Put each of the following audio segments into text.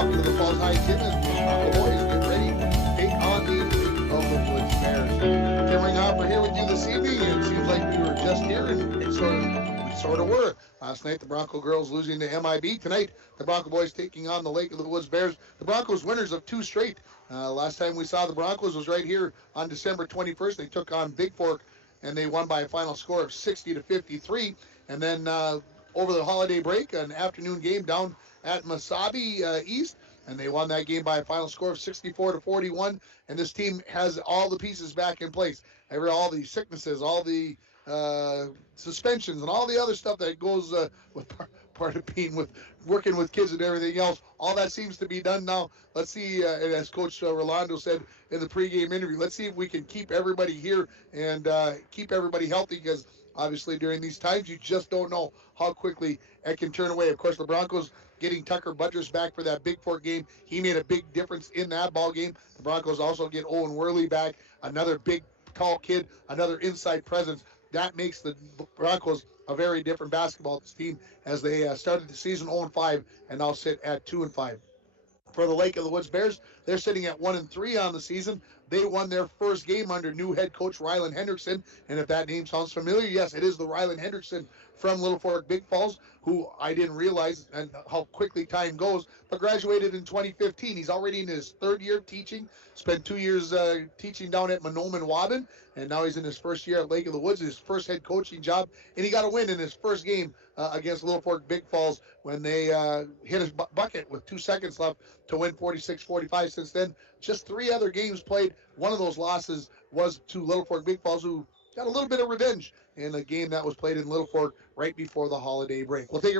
Welcome to the Falls High Gym as the Bronco boys get ready to take on the Lake of the Woods Bears. Tim Ringhoffer here with you this evening. It seems like we were just here, and we sort of were. Last night, the Bronco girls losing to MIB. Tonight, the Bronco boys taking on the Lake of the Woods Bears. The Broncos winners of 2 straight. Last time we saw the Broncos was right here on December 21st. They took on Big Fork, and they won by a final score of 60-53. And then over the holiday break, an afternoon game down at Mesabi East, and they won that game by a final score of 64-41. And this team has all the pieces back in place. All the sicknesses, all the suspensions, and all the other stuff that goes with part of being with working with kids and everything else. All that seems to be done now. Let's see, and as Coach Rolando said in the pregame interview, let's see if we can keep everybody here and keep everybody healthy, because obviously during these times you just don't know how quickly it can turn away. Of course, the Broncos getting Tucker Budgers back for that Big Fork game. He made a big difference in that ball game. The Broncos also get Owen Worley back, another big, tall kid, another inside presence. That makes the Broncos a very different basketball team as they started the season 0-5 and now sit at 2-5. For the Lake of the Woods Bears, they're sitting at 1-3 on the season. They won their first game under new head coach Ryland Henderson. And if that name sounds familiar, yes, it is the Ryland Henderson from Little Fork Big Falls, who I didn't realize and how quickly time goes, but graduated in 2015. He's already in his 3rd year teaching, spent 2 years teaching down at Monoman Waubun, and now he's in his 1st year at Lake of the Woods, his first head coaching job, and he got a win in his first game against Little Fork Big Falls when they hit his bucket with 2 seconds left to win 46-45. Since then, just 3 other games played. One of those losses was to Little Fork Big Falls, who got a little bit of revenge in a game that was played in Little Fork right before the holiday break. We'll take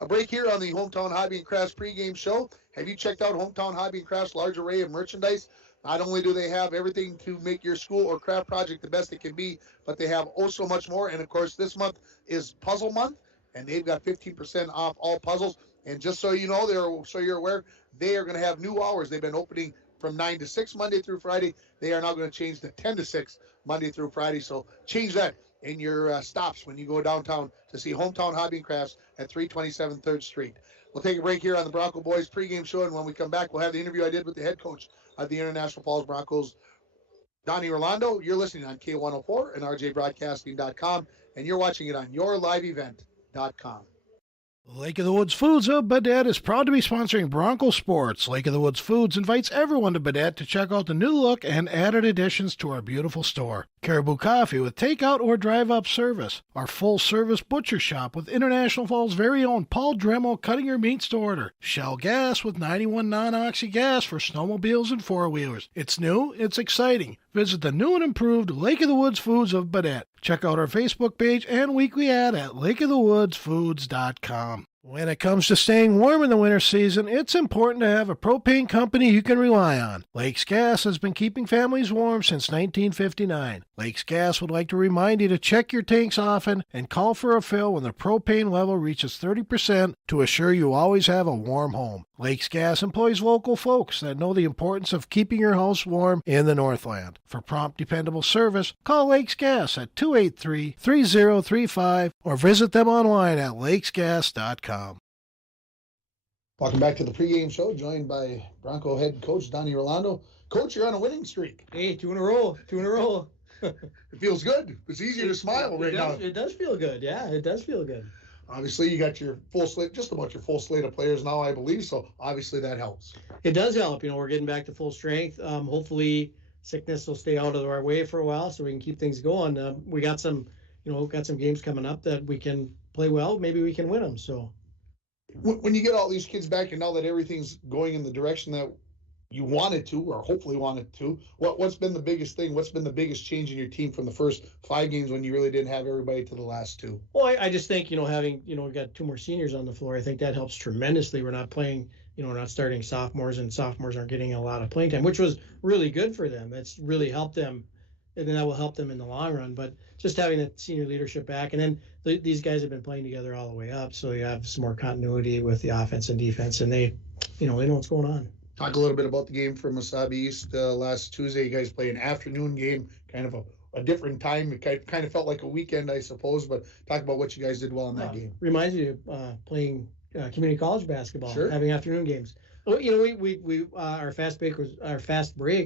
a break here on the Hometown Hobby and Crafts pregame show. Have you checked out Hometown Hobby and Crafts' large array of merchandise? Not only do they have everything to make your school or craft project the best it can be, but they have oh so much more. And of course, this month is Puzzle Month, and they've got 15% off all puzzles. And just so you know, so you're aware, they are going to have new hours. They've been opening from 9 to 6 Monday through Friday. They are now going to change to 10 to 6 Monday through Friday. So change that in your stops when you go downtown to see Hometown Hobby and Crafts at 327 3rd Street. We'll take a break here on the Bronco Boys pregame show, and when we come back, we'll have the interview I did with the head coach of the International Falls Broncos, Donnie Rolando. You're listening on K104 and RJBroadcasting.com, and you're watching it on yourliveevent.com. Lake of the Woods Foods of Baudette is proud to be sponsoring Bronco Sports. Lake of the Woods Foods invites everyone to Baudette to check out the new look and added additions to our beautiful store. Caribou Coffee with takeout or drive-up service. Our full-service butcher shop with International Falls' very own Paul Dremel cutting your meats to order. Shell Gas with 91 non-oxy gas for snowmobiles and four-wheelers. It's new, it's exciting. Visit the new and improved Lake of the Woods Foods of Baudette. Check out our Facebook page and weekly ad at lakeofthewoodsfoods.com. When it comes to staying warm in the winter season, it's important to have a propane company you can rely on. Lakes Gas has been keeping families warm since 1959. Lakes Gas would like to remind you to check your tanks often and call for a fill when the propane level reaches 30% to assure you always have a warm home. Lakes Gas employs local folks that know the importance of keeping your house warm in the Northland. For prompt, dependable service, call Lakes Gas at 283-3035 or visit them online at lakesgas.com. Welcome back to the pregame show, joined by Bronco head coach Donnie Rolando. Coach, you're on a winning streak. Hey, 2 in a row. It feels good. It's easier to smile right now. It does feel good. Yeah, it does feel good. Obviously, you got your full slate, just about your full slate of players now, I believe. So obviously that helps. It does help. We're getting back to full strength. Hopefully, sickness will stay out of our way for a while, so we can keep things going. We got some games coming up that we can play well. Maybe we can win them. So. When you get all these kids back and now that everything's going in the direction that you wanted to, or hopefully wanted to, what's been the biggest thing? What's been the biggest change in your team from the first 5 games when you really didn't have everybody to the last 2? Well, I just think, having, we've got 2 more seniors on the floor, I think that helps tremendously. We're not playing, we're not starting sophomores, and sophomores aren't getting a lot of playing time, which was really good for them. It's really helped them, and then that will help them in the long run. But just having that senior leadership back, and then these guys have been playing together all the way up, so you have some more continuity with the offense and defense, and they know what's going on. Talk a little bit about the game from Mesabi East last Tuesday. You guys play an afternoon game, kind of a different time. It kind of felt like a weekend, I suppose, but talk about what you guys did well in that game. Reminds you of playing community college basketball, sure. Having afternoon games. Well, you know, we our fast break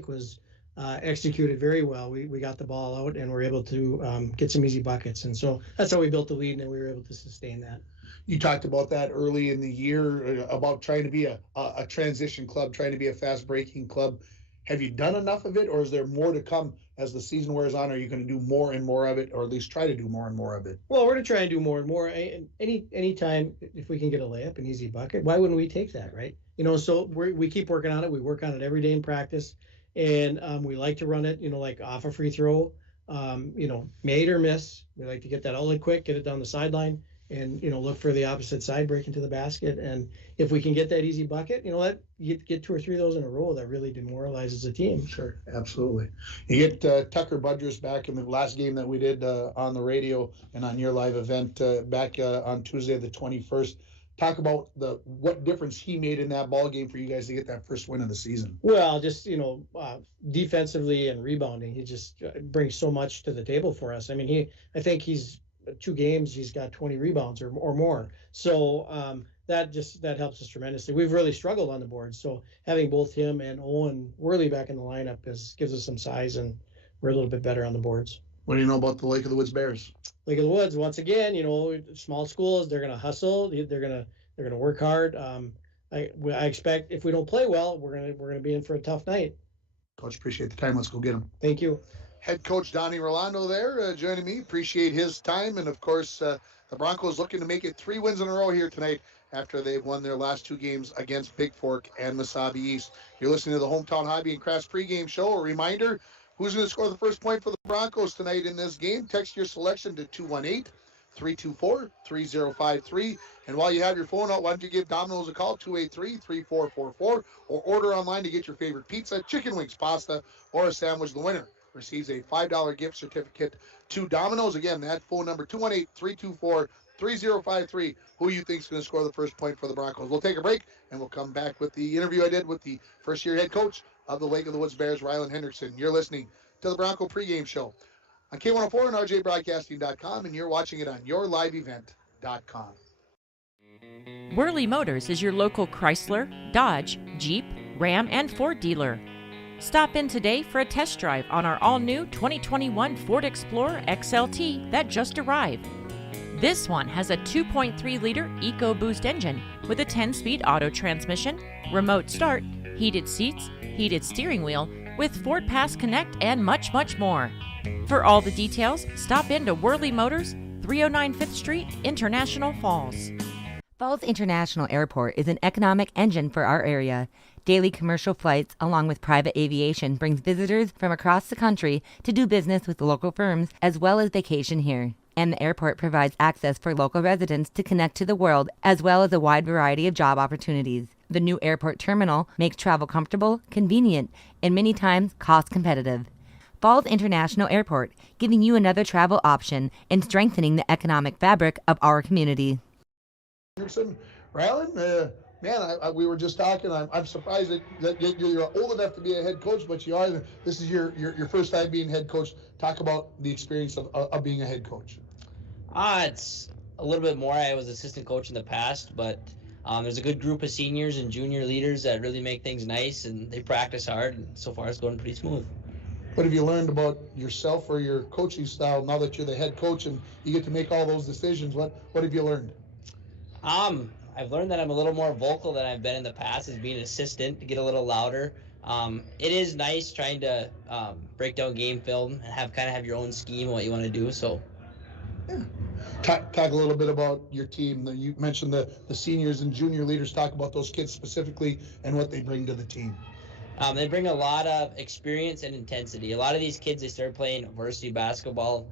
was executed very well. We got the ball out and were able to get some easy buckets, and so that's how we built the lead, and we were able to sustain that. You talked about that early in the year about trying to be a transition club, trying to be a fast breaking club. Have you done enough of it, or is there more to come as the season wears on? Are you going to do more and more of it, or at least try to do more and more of it? Well, we're going to try and do more and more. Any time if we can get a layup, an easy bucket, why wouldn't we take that, right? You know, so we keep working on it. We work on it every day in practice, and we like to run it, you know, like off a free throw, you know, made or miss. We like to get that outlet quick, get it down the sideline, and you know, look for the opposite side, break into the basket. And if we can get that easy bucket, you know, that you get 2 or 3 of those in a row, that really demoralizes a team. Sure, absolutely. You get Tucker Budrus back in the last game that we did on the radio and on your live event back on Tuesday the 21st. Talk about what difference he made in that ball game for you guys to get that first win of the season. Well, just, you know, defensively and rebounding, he just brings so much to the table for us. I mean, I think he's 2 games, he's got 20 rebounds or more. So that helps us tremendously. We've really struggled on the board. So having both him and Owen Worley back in the lineup gives us some size, and we're a little bit better on the boards. What do you know about the Lake of the Woods Bears? Lake of the Woods, once again, you know, small schools, they're going to hustle. They're going to work hard. I expect if we don't play well, we're going to be in for a tough night. Coach, appreciate the time. Let's go get him. Thank you. Head coach Donnie Rolando there joining me. Appreciate his time. And, of course, the Broncos looking to make it 3 wins in a row here tonight after they've won their last 2 games against Big Fork and Mesabi East. You're listening to the Hometown Hobby and Crafts pregame show. A reminder, who's going to score the first point for the Broncos tonight in this game? Text your selection to 218-324-3053. And while you have your phone out, why don't you give Domino's a call, 283-3444, or order online to get your favorite pizza, chicken wings, pasta, or a sandwich. The winner receives a $5 gift certificate to Domino's. Again, that phone number, 218-324-3053. Who you think is going to score the first point for the Broncos? We'll take a break, and we'll come back with the interview I did with the first-year head coach of the Lake of the Woods Bears, Ryland Henderson. You're listening to the Bronco pregame show on K104 and RJBroadcasting.com, and you're watching it on yourliveevent.com. Worley Motors is your local Chrysler, Dodge, Jeep, Ram, and Ford dealer. Stop in today for a test drive on our all-new 2021 Ford Explorer XLT that just arrived. This one has a 2.3-liter EcoBoost engine with a 10-speed auto transmission, remote start, heated seats, heated steering wheel, with Ford Pass Connect, and much, much more. For all the details, stop in to Worley Motors, 309 5th Street, International Falls. Falls International Airport is an economic engine for our area. Daily commercial flights, along with private aviation, brings visitors from across the country to do business with local firms as well as vacation here. And the airport provides access for local residents to connect to the world as well as a wide variety of job opportunities. The new airport terminal makes travel comfortable, convenient, and many times cost competitive. Falls International Airport, giving you another travel option and strengthening the economic fabric of our community. Henderson, Ryland, man, we were just talking. I'm surprised that you're old enough to be a head coach, but you are. This is your first time being head coach. Talk about the experience of being a head coach. It's a little bit more. I was assistant coach in the past, but there's a good group of seniors and junior leaders that really make things nice, and they practice hard, and so far it's going pretty smooth. What have you learned about yourself or your coaching style now that you're the head coach and you get to make all those decisions? What have you learned? I've learned that I'm a little more vocal than I've been in the past as being an assistant, to get a little louder. It is nice trying to break down game film and have your own scheme of what you want to do. So, yeah. Talk a little bit about your team. You mentioned the seniors and junior leaders. Talk about those kids specifically and what they bring to the team. They bring a lot of experience and intensity. A lot of these kids, they started playing varsity basketball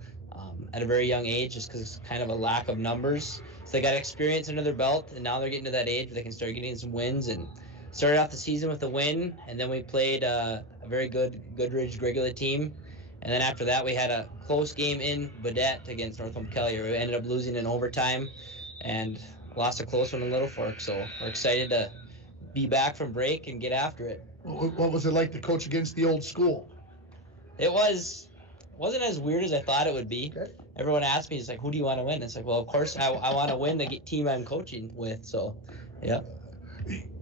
at a very young age just because it's kind of a lack of numbers. So they got experience under their belt, and now they're getting to that age where they can start getting some wins. And started off the season with a win, and then we played a very good Goodridge regular team. And then after that, we had a close game in Badette against North Montpelier. We ended up losing in overtime and lost a close one in Little Fork. So we're excited to be back from break and get after it. What was it like to coach against the old school? It wasn't as weird as I thought it would be. Okay. Everyone asked me, it's like, who do you want to win? It's like, well, of course, I want to win the team I'm coaching with. So, yeah.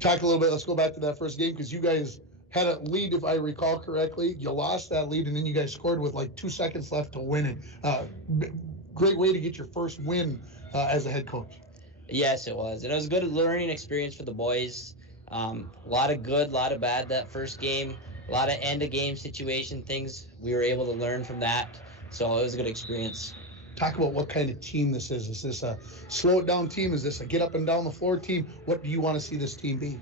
Talk a little bit. Let's go back to that first game because you guys had a lead, if I recall correctly. You lost that lead, and then you guys scored with like 2 seconds left to win it. Great way to get your first win as a head coach. Yes, it was. And it was a good learning experience for the boys. A lot of good, a lot of bad that first game. A lot of end-of-game situation things we were able to learn from that. So it was a good experience. Talk about what kind of team this is. Is this a slow it down team? Is this a get up and down the floor team? What do you want to see this team be?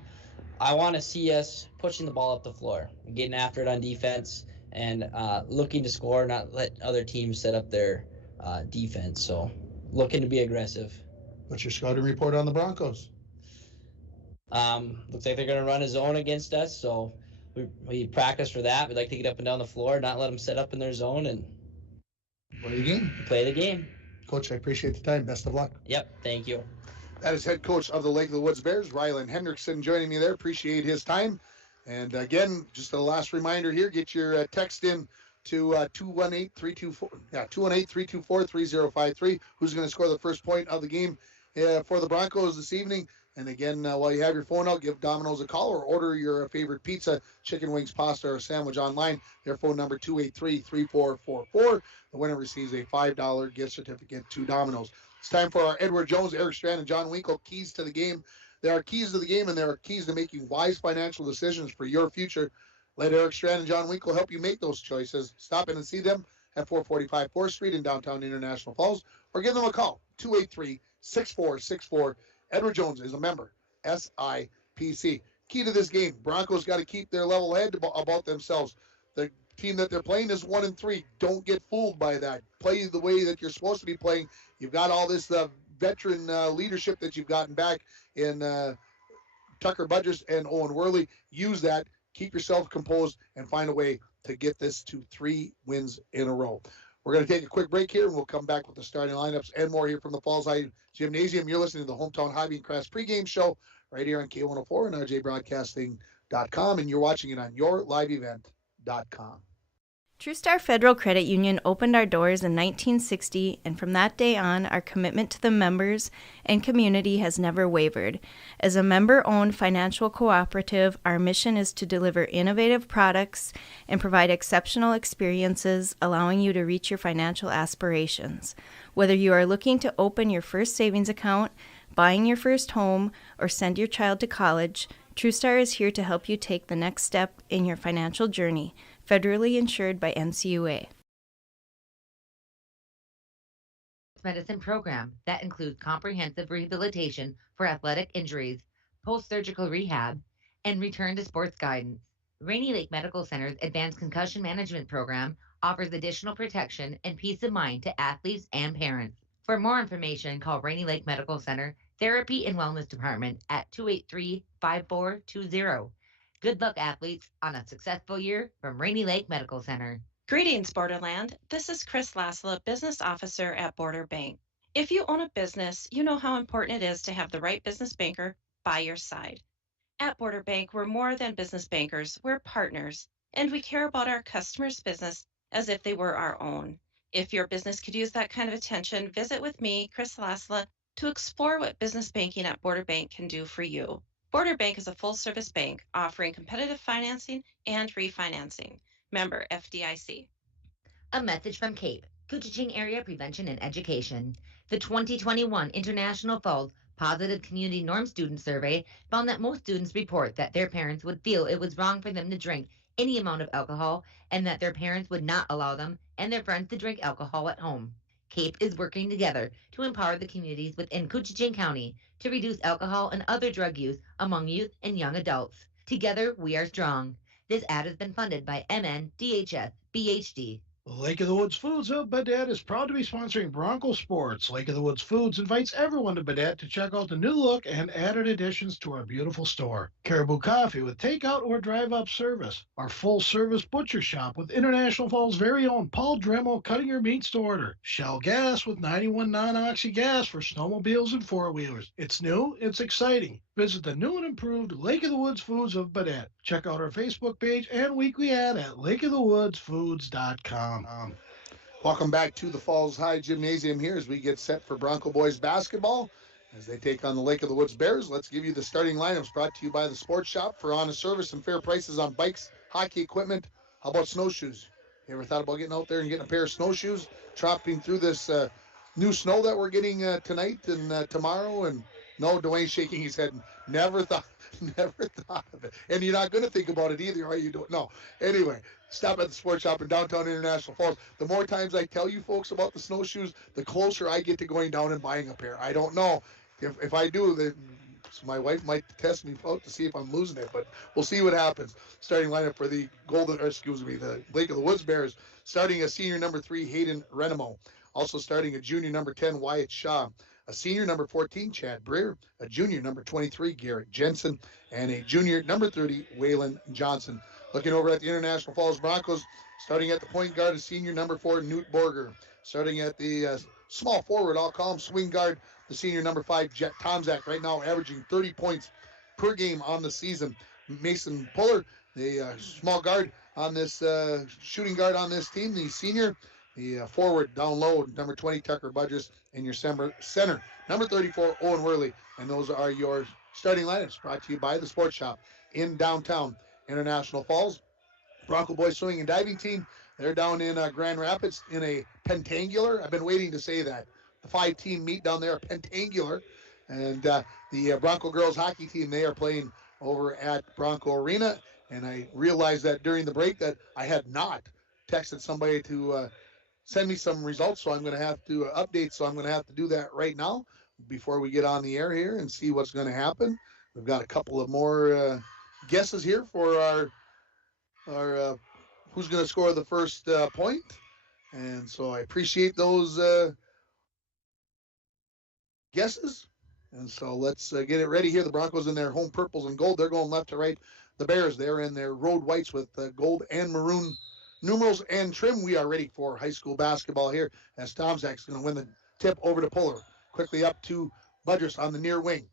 I want to see us pushing the ball up the floor, getting after it on defense, and looking to score, not let other teams set up their defense. So looking to be aggressive. What's your scouting report on the Broncos? Looks like they're going to run a zone against us, so we practice for that. We'd like to get up and down the floor, not let them set up in their zone, and play the game. Play the game. Coach, I appreciate the time. Best of luck. Yep, thank you. That is head coach of the Lake of the Woods Bears, Ryland Henderson, joining me there. Appreciate his time. And again, just a last reminder here, get your text in to 218-324-3053. Who's going to score the first point of the game for the Broncos this evening? And again, while you have your phone out, give Domino's a call or order your favorite pizza, chicken wings, pasta, or sandwich online. Their phone number 283-3444. The winner receives a $5 gift certificate to Domino's. It's time for our Edward Jones, Eric Strand, and John Winkle keys to the game. There are keys to the game, and there are keys to making wise financial decisions for your future. Let Eric Strand and John Winkle help you make those choices. Stop in and see them at 445 4th Street in downtown International Falls, or give them a call, 283-6464. Edward Jones is a member, SIPC. Key to this game, Broncos got to keep their level head about themselves. The team that they're playing is 1-3. Don't get fooled by that. Play the way that you're supposed to be playing. You've got all this veteran leadership that you've gotten back in Tucker Budgers and Owen Worley. Use that. Keep yourself composed and find a way to get this to 3 wins in a row. We're going to take a quick break here, and we'll come back with the starting lineups and more here from the Falls High Gymnasium. You're listening to the Hometown Hobby and Crafts pregame show right here on K104 and RJBroadcasting.com, and you're watching it on yourliveevent.com. TrueStar Federal Credit Union opened our doors in 1960, and from that day on, our commitment to the members and community has never wavered. As a member-owned financial cooperative, our mission is to deliver innovative products and provide exceptional experiences, allowing you to reach your financial aspirations. Whether you are looking to open your first savings account, buying your first home, or send your child to college, TrueStar is here to help you take the next step in your financial journey. Federally insured by NCUA. Medicine program that includes comprehensive rehabilitation for athletic injuries, post-surgical rehab, and return to sports guidance. Rainy Lake Medical Center's Advanced Concussion Management Program offers additional protection and peace of mind to athletes and parents. For more information, call Rainy Lake Medical Center Therapy and Wellness Department at 283-5420. Good luck, athletes, on a successful year from Rainy Lake Medical Center. Greetings, Borderland. This is Chris Lasla, Business Officer at Border Bank. If you own a business, you know how important it is to have the right business banker by your side. At Border Bank, we're more than business bankers, we're partners, and we care about our customers' business as if they were our own. If your business could use that kind of attention, visit with me, Chris Lasla, to explore what business banking at Border Bank can do for you. Border Bank is a full-service bank offering competitive financing and refinancing. Member FDIC. A message from CAPE, Couchiching Area Prevention and Education. The 2021 International Falls Positive Community Norm Student Survey found that most students report that their parents would feel it was wrong for them to drink any amount of alcohol and that their parents would not allow them and their friends to drink alcohol at home. CAPE is working together to empower the communities within Couchiching County to reduce alcohol and other drug use among youth and young adults. Together, we are strong. This ad has been funded by MNDHS BHD. Lake of the Woods Foods of Baudette is proud to be sponsoring Bronco Sports. Lake of the Woods Foods invites everyone to Baudette to check out the new look and added additions to our beautiful store. Caribou Coffee with takeout or drive-up service. Our full-service butcher shop with International Falls' very own Paul Dremel cutting your meats to order. Shell Gas with 91 non-oxy gas for snowmobiles and four-wheelers. It's new, it's exciting. Visit the new and improved Lake of the Woods Foods of Baudette. Check out our Facebook page and weekly ad at lakeofthewoodsfoods.com. Welcome back to the Falls High Gymnasium here as we get set for Bronco boys basketball. as they take on the Lake of the Woods Bears. Let's give you the starting lineups brought to you by the Sports Shop for honest service and fair prices on bikes, hockey equipment. How about snowshoes? You ever thought about getting out there and getting a pair of snowshoes, tropping through this new snow that we're getting tonight and tomorrow? And no, Dwayne's shaking his head. Never thought of it. And you're not going to think about it either, are you? Don't. No. Anyway, stop at the Sports Shop in downtown International Falls. The more times I tell you folks about the snowshoes, the closer I get to going down and buying a pair. I don't know. If I do, my wife might test me out to see if I'm losing it, but we'll see what happens. Starting lineup for the the Lake of the Woods Bears. Starting a senior number 3, Hayden Renemo. Also starting a junior number 10, Wyatt Shaw. A senior number 14, Chad Breer. A junior number 23, Garrett Jensen. And a junior number 30, Waylon Johnson. Looking over at the International Falls Broncos, starting at the point guard, a senior number 4, Newt Borger. Starting at the small forward, I'll call him swing guard, the senior number 5, Jet Tomzak, right now averaging 30 points per game on the season. Mason Puller, the small guard on this, shooting guard on this team, the senior. The forward down low, number 20, Tucker Budges, and your center, number 34, Owen Worley. And those are your starting lineups brought to you by the Sports Shop in downtown International Falls. Bronco Boys Swimming and Diving Team, they're down in Grand Rapids in a pentangular. I've been waiting to say that. The 5-team meet down there, pentangular. And the Bronco Girls Hockey Team, they are playing over at Bronco Arena. And I realized that during the break that I had not texted somebody to send me some results, so I'm going to have to update. So I'm going to have to do that right now before we get on the air here and see what's going to happen. We've got a couple of more guesses here for our who's going to score the first point. And so I appreciate those guesses. And so let's get it ready here. The Broncos in their home purples and gold. They're going left to right. The Bears, they're in their road whites with gold and maroon numerals and trim. We are ready for high school basketball here as Tomzak's going to win the tip over to Puller. Quickly up to Budgers on the near wing.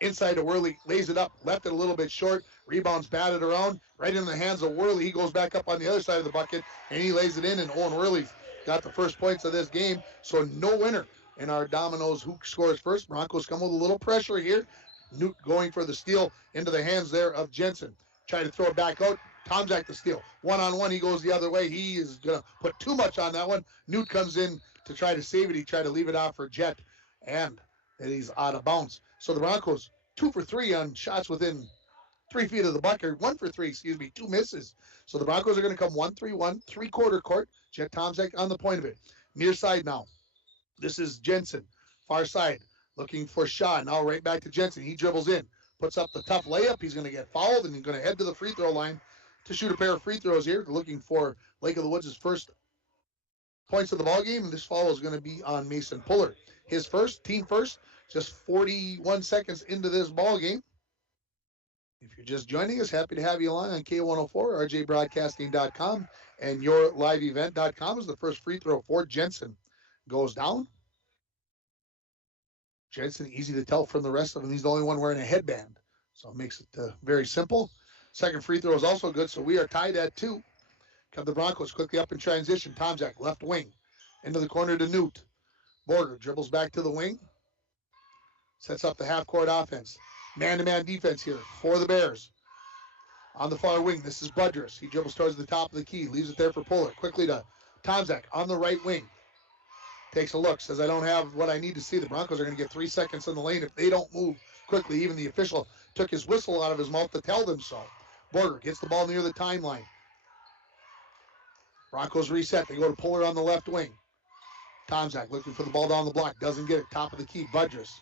Inside to Worley, lays it up, left it a little bit short, rebounds batted around, right in the hands of Worley. He goes back up on the other side of the bucket, and he lays it in, and Owen Worley's got the first points of this game, so no winner in our dominoes. Who scores first? Broncos come with a little pressure here. Newt going for the steal into the hands there of Jensen. Try to throw it back out. Tomzak the steal. One-on-one, he goes the other way. He is going to put too much on that one. Newt comes in to try to save it. He tried to leave it off for Jet, and he's out of bounds. So the Broncos, 2 for 3 on shots within 3 feet of the bucket. 1 for 3, 2 misses. So the Broncos are going to come 1-3-1, three-quarter court. Jet Tomzak on the point of it. Near side now. This is Jensen. Far side. Looking for Shaw. Now right back to Jensen. He dribbles in. Puts up the tough layup. He's going to get fouled, and he's going to head to the free throw line to shoot a pair of free throws here. Looking for Lake of the Woods' first points of the ball game, and this foul is going to be on Mason Puller. His first, team first, just 41 seconds into this ball game. If you're just joining us, happy to have you along on K104, rjbroadcasting.com, and yourliveevent.com. As the first free throw for Jensen goes down. Jensen, easy to tell from the rest of them. He's the only one wearing a headband, so it makes it very simple. Second free throw is also good, so we are tied at 2. Come the Broncos quickly up in transition. Tomzak, left wing, into the corner to Newt. Borger dribbles back to the wing. Sets up the half-court offense. Man-to-man defense here for the Bears. On the far wing, this is Budgers. He dribbles towards the top of the key. Leaves it there for Puller. Quickly to Tomzak on the right wing. Takes a look. Says, I don't have what I need to see. The Broncos are going to get 3 seconds in the lane if they don't move quickly. Even the official took his whistle out of his mouth to tell them so. Borger gets the ball near the timeline. Broncos reset. They go to Puller on the left wing. Tomzak looking for the ball down the block. Doesn't get it. Top of the key. Budgers.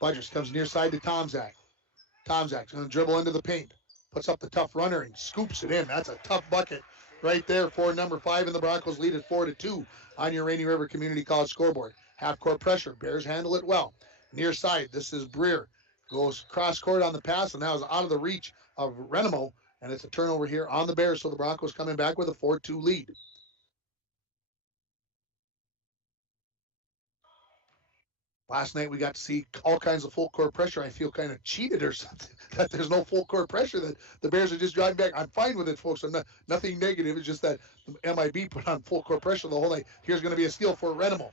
Budgers comes near side to Tomzak. Tomzak's going to dribble into the paint. Puts up the tough runner and scoops it in. That's a tough bucket right there for number 5. And the Broncos lead it 4-2 on your Rainy River Community College scoreboard. Half-court pressure. Bears handle it well. Near side, this is Breer. Goes cross-court on the pass, and now is out of the reach of Renemo. And it's a turnover here on the Bears. So the Broncos coming back with a 4-2 lead. Last night we got to see all kinds of full court pressure. I feel kind of cheated or something that there's no full court pressure, that the Bears are just driving back. I'm fine with it, folks. I'm nothing negative. It's just that the MIB put on full court pressure the whole night. Here's going to be a steal for Renemo.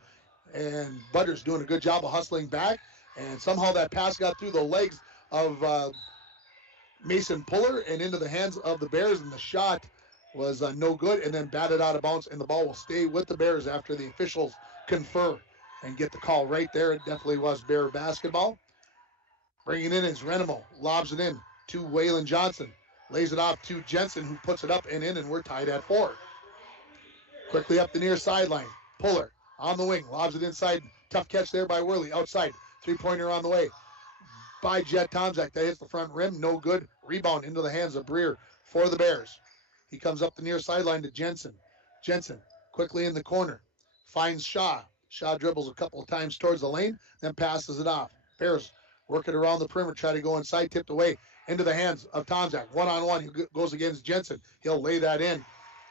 And Butters doing a good job of hustling back. And somehow that pass got through the legs of Mason Puller and into the hands of the Bears. And the shot was no good and then batted out of bounds. And the ball will stay with the Bears after the officials confer and get the call right there. It definitely was Bear basketball. Bringing in is Renemo. Lobs it in to Waylon Johnson. Lays it off to Jensen, who puts it up and in, and we're tied at 4. Quickly up the near sideline. Puller on the wing. Lobs it inside. Tough catch there by Worley. Outside. Three-pointer on the way by Jet Tomczak. That hits the front rim. No good. Rebound into the hands of Breer for the Bears. He comes up the near sideline to Jensen. Jensen quickly in the corner. Finds Shaw. Shaw dribbles a couple of times towards the lane, then passes it off. Bears working around the perimeter, try to go inside, tipped away into the hands of Tomczak. One-on-one, he goes against Jensen. He'll lay that in.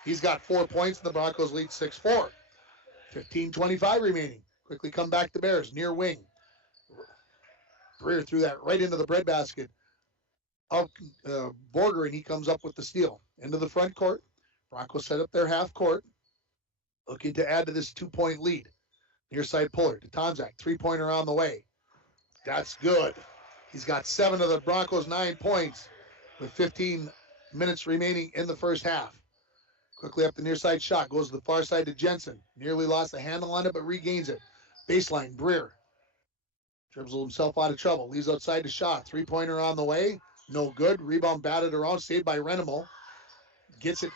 He's got 4 points, and the Broncos lead 6-4. 15:25 remaining. Quickly come back to Bears, near wing. Breer threw that right into the breadbasket of Borger, and he comes up with the steal. Into the front court. Broncos set up their half court, looking to add to this 2-point lead. Near side Puller to Tomczak. Three-pointer on the way. That's good. He's got 7 of the Broncos' 9 points with 15 minutes remaining in the first half. Quickly up the near side shot. Goes to the far side to Jensen. Nearly lost the handle on it, but regains it. Baseline, Breer. Dribbles himself out of trouble. Leaves outside to shot. Three-pointer on the way. No good. Rebound batted around. Saved by Renemo. Gets it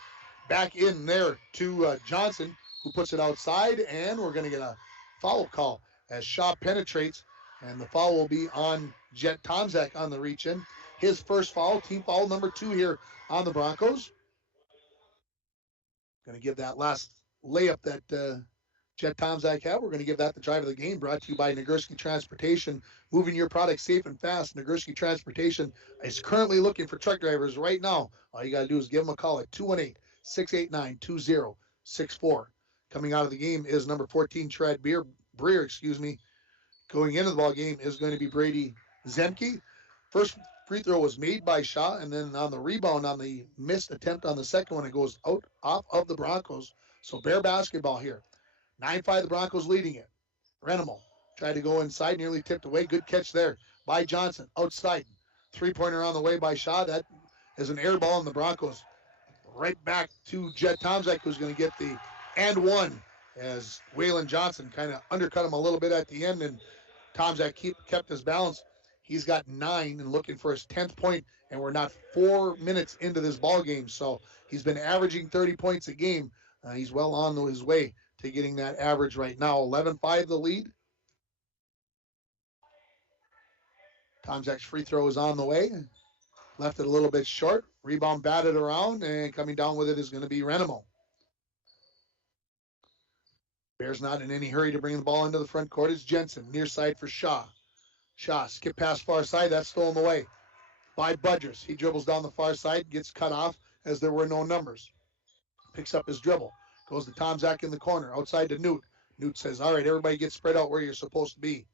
back in there to Johnson, who puts it outside. And we're going to get a foul call as Shaw penetrates. And the foul will be on Jet Tomczak on the reach-in. His first foul, team foul number 2 here on the Broncos. Going to give that last layup that Jet Tomczak had. We're going to give that the drive of the game, brought to you by Nagurski Transportation. Moving your product safe and fast. Nagurski Transportation is currently looking for truck drivers right now. All you got to do is give them a call at 218-689-2064. Coming out of the game is number 14, Tread Breer. Going into the ball game is going to be Brady Zemke. First free throw was made by Shaw, and then on the rebound on the missed attempt on the second one, it goes out off of the Broncos. So Bear basketball here. 9-5, the Broncos leading it. Renemo tried to go inside, nearly tipped away. Good catch there by Johnson. Outside. Three-pointer on the way by Shaw. That is an air ball, and the Broncos right back to Jet Tomczak, who's going to get the and one as Waylon Johnson kind of undercut him a little bit at the end, and Tomczak kept his balance. He's got 9 and looking for his 10th point, and we're not 4 minutes into this ball game. So he's been averaging 30 points a game. He's well on his way to getting that average right now. 11-5 the lead. Tomczak's free throw is on the way. Left it a little bit short. Rebound batted around, and coming down with it is going to be Renemo. Bears not in any hurry to bring the ball into the front court. It's Jensen, near side for Shaw. Shaw, skip past far side. That's stolen away by Budgers. He dribbles down the far side, gets cut off as there were no numbers. Picks up his dribble. Goes to Tomczak in the corner. Outside to Newt. Newt says, all right, everybody get spread out where you're supposed to be.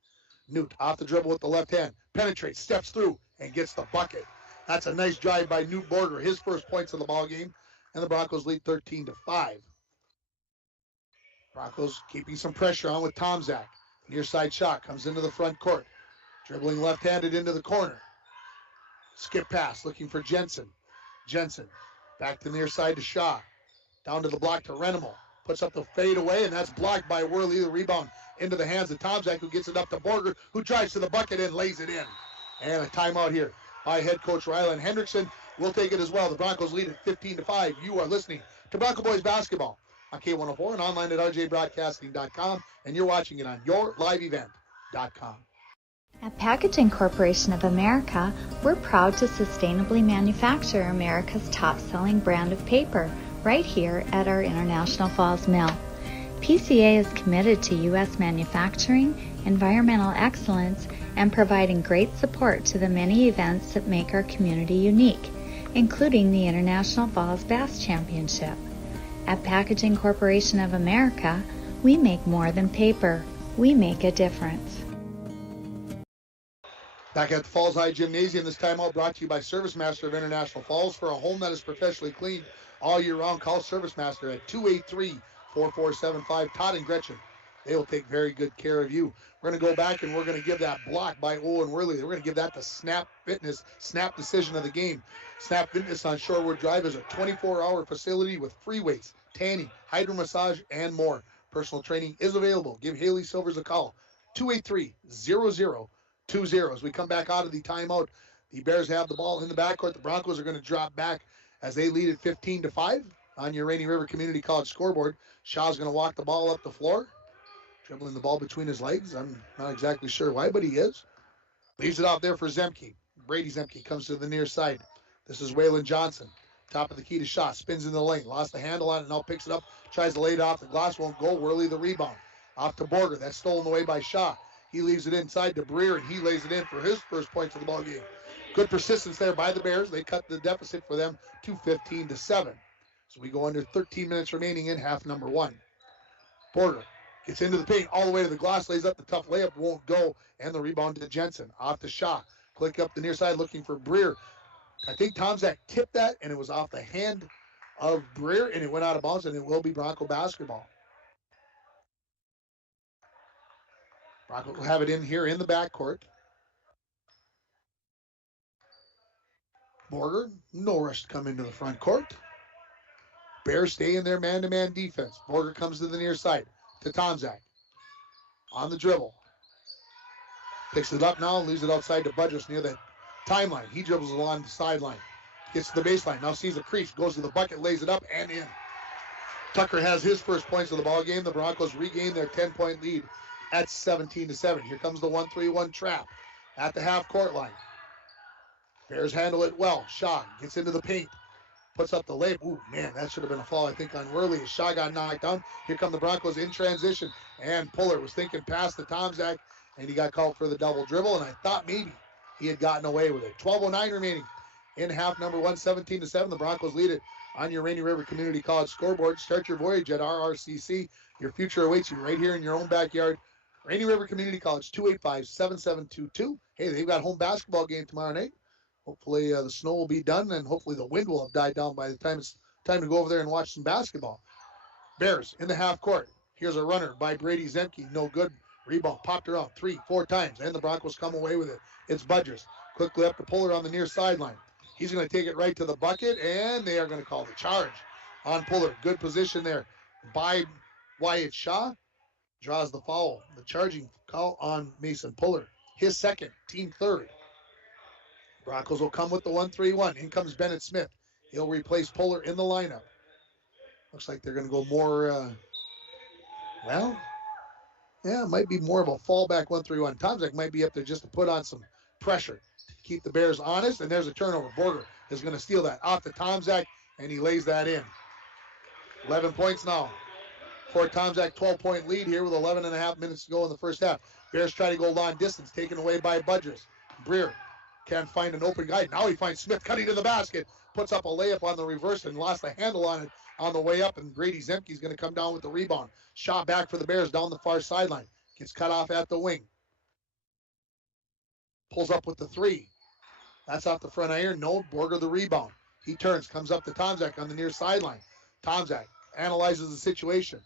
Newt off the dribble with the left hand. Penetrates, steps through, and gets the bucket. That's a nice drive by Newt Borger. His first points of the ball game. And the Broncos lead 13-5. Broncos keeping some pressure on with Tomczak. Near side shot comes into the front court. Dribbling left-handed into the corner. Skip pass looking for Jensen. Jensen back to the near side to Shaw. Down to the block to Renemo. Puts up the fade away, and that's blocked by Worley. The rebound into the hands of Tomczak, who gets it up to Borger, who drives to the bucket and lays it in. And a timeout here by head coach Ryland Henderson. We'll take it as well. The Broncos lead at 15-5. You are listening to Bronco Boys Basketball on K104 and online at rjbroadcasting.com, and you're watching it on yourliveevent.com. At Packaging Corporation of America, we're proud to sustainably manufacture America's top-selling brand of paper right here at our International Falls mill. PCA is committed to U.S. manufacturing, environmental excellence, and providing great support to the many events that make our community unique, including the International Falls Bass Championship. At Packaging Corporation of America, we make more than paper. We make a difference. Back at the Falls High Gymnasium, this timeout brought to you by Service Master of International Falls. For a home that is professionally cleaned all year round, call Service Master at 283-4475. Todd and Gretchen they will take very good care of you. We're going to go back and we're going to give that block by Owen Worley. We're going to give that the Snap Fitness, Snap decision of the game. Snap Fitness on Shorewood Drive is a 24-hour facility with free weights, tanning, hydro massage, and more. Personal training is available. Give Haley Silvers a call, 283-0020. As we come back out of the timeout, the Bears have the ball in the backcourt. The Broncos are going to drop back as they lead at 15-5 on your Rainy River Community College scoreboard. Shaw's going to walk the ball up the floor, dribbling the ball between his legs. I'm not exactly sure why, but he is. Leaves it out there for Zemke. Brady Zemke comes to the near side. This is Waylon Johnson. Top of the key to Shaw. Spins in the lane. Lost the handle on it. Now picks it up. Tries to lay it off the glass. Won't go. Worley the rebound. Off to Borger. That's stolen away by Shaw. He leaves it inside to Breer, and he lays it in for his first points of the ball game. Good persistence there by the Bears. They cut the deficit for them to 15-7. So we go under 13 minutes remaining in half number one. Borger gets into the paint all the way to the glass. Lays up the tough layup. Won't go. And the rebound to Jensen. Off to Shaw. Click up the near side looking for Breer. I think Tomzak tipped that, and it was off the hand of Breer, and it went out of bounds, and it will be Bronco basketball. Bronco will have it in here in the backcourt. Borger, no rush to come into the front court. Bears stay in their man-to-man defense. Borger comes to the near side to Tomzak. On the dribble. Picks it up now, leaves it outside to Budgess near the timeline. He dribbles along the sideline. Gets to the baseline. Now sees a crease. Goes to the bucket, lays it up, and in. Tucker has his first points of the ball game. The Broncos regain their 10-point lead at 17-7. Here comes the 1-3-1 trap at the half-court line. Bears handle it well. Shaw gets into the paint. Puts up the layup. Ooh, man, that should have been a foul, I think, on Worley. Shaw got knocked down. Here come the Broncos in transition. And Puller was thinking past the Tomzak, and he got called for the double dribble, and I thought maybe he had gotten away with it. 12:09 remaining in half number one, 17-7. The Broncos lead it on your Rainy River Community College scoreboard. Start your voyage at RRCC. Your future awaits you right here in your own backyard. Rainy River Community College, 285-7722. Hey, they've got home basketball game tomorrow night. Hopefully the snow will be done, and hopefully the wind will have died down by the time it's time to go over there and watch some basketball. Bears in the half court. Here's a runner by Brady Zemke. No good. Rebound popped around 3-4 times, and the Broncos come away with it. It's Budgers. Quickly up to Puller on the near sideline. He's going to take it right to the bucket, and they are going to call the charge on Puller. Good position there by Wyatt Shaw. Draws the foul. The charging call on Mason Puller. His second, team third. Broncos will come with the 1-3-1. In comes Bennett Smith. He'll replace Puller in the lineup. Looks like they're going to go more, it might be more of a fallback 1-3-1. Tomzak might be up there just to put on some pressure to keep the Bears honest, and there's a turnover. Borger is going to steal that off the Tomzak, and he lays that in. 11 points now for Tomzak, 12-point lead here with 11.5 minutes to go in the first half. Bears try to go long distance, taken away by Budgers. Breer can't find an open guy. Now he finds Smith cutting to the basket, puts up a layup on the reverse and lost the handle on it on the way up, and Brady Zemke's going to come down with the rebound. Shot back for the Bears down the far sideline. Gets cut off at the wing. Pulls up with the three. That's off the front iron. No, Borger the rebound. He turns, comes up to Tomzak on the near sideline. Tomzak analyzes the situation.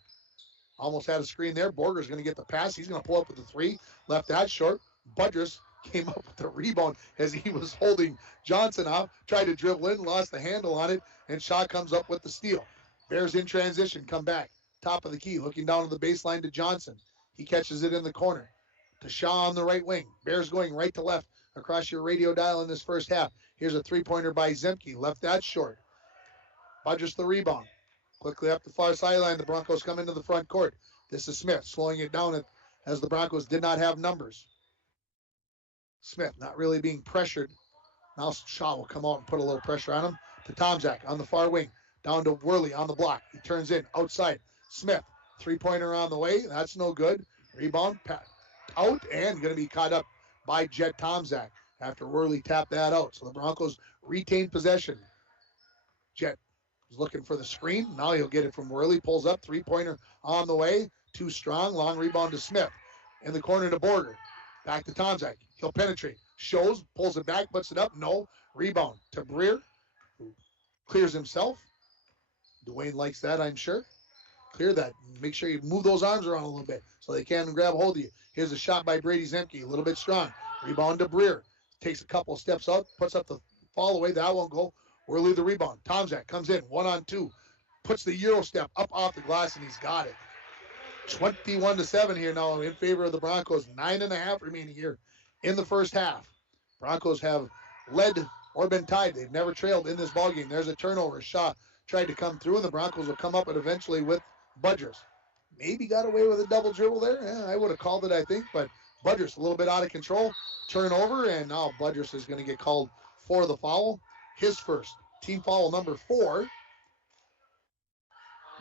Almost had a screen there. Borger's going to get the pass. He's going to pull up with the three. Left that short. Budgers came up with the rebound as he was holding Johnson off. Tried to dribble in, lost the handle on it, and Shaw comes up with the steal. Bears in transition, come back. Top of the key, looking down to the baseline to Johnson. He catches it in the corner. To Shaw on the right wing. Bears going right to left across your radio dial in this first half. Here's a three-pointer by Zemke. Left that short. Budgers the rebound. Quickly up the far sideline. The Broncos come into the front court. This is Smith slowing it down as the Broncos did not have numbers. Smith not really being pressured. Now Shaw will come out and put a little pressure on him. To Tomzak on the far wing. Down to Worley on the block. He turns in outside. Smith, three-pointer on the way. That's no good. Rebound out and going to be caught up by Jet Tomzak after Worley tapped that out. So the Broncos retain possession. Jet is looking for the screen. Now he'll get it from Worley. Pulls up. Three-pointer on the way. Too strong. Long rebound to Smith. In the corner to Borger. Back to Tomzak. He'll penetrate. Shows. Pulls it back. Puts it up. No. Rebound to Breer, who clears himself. Dwayne likes that, I'm sure. clear that. Make sure you move those arms around a little bit so they can grab a hold of you. Here's a shot by Brady Zemke, a little bit strong. Rebound to Breer. Takes a couple of steps out, puts up the fall away. That won't go. Worley the rebound. Tomzak comes in, 1-on-2. Puts the Euro step up off the glass, and he's got it. 21-7 here now in favor of the Broncos. 9.5 remaining here in the first half. Broncos have led or been tied. They've never trailed in this ballgame. There's a turnover. Shaw tried to come through, and the Broncos will come up and eventually with Budgers. Maybe got away with a double dribble there. Yeah, I would have called it, I think, but Budgers a little bit out of control. Turnover, and now Budgers is going to get called for the foul. His first. Team foul number 4.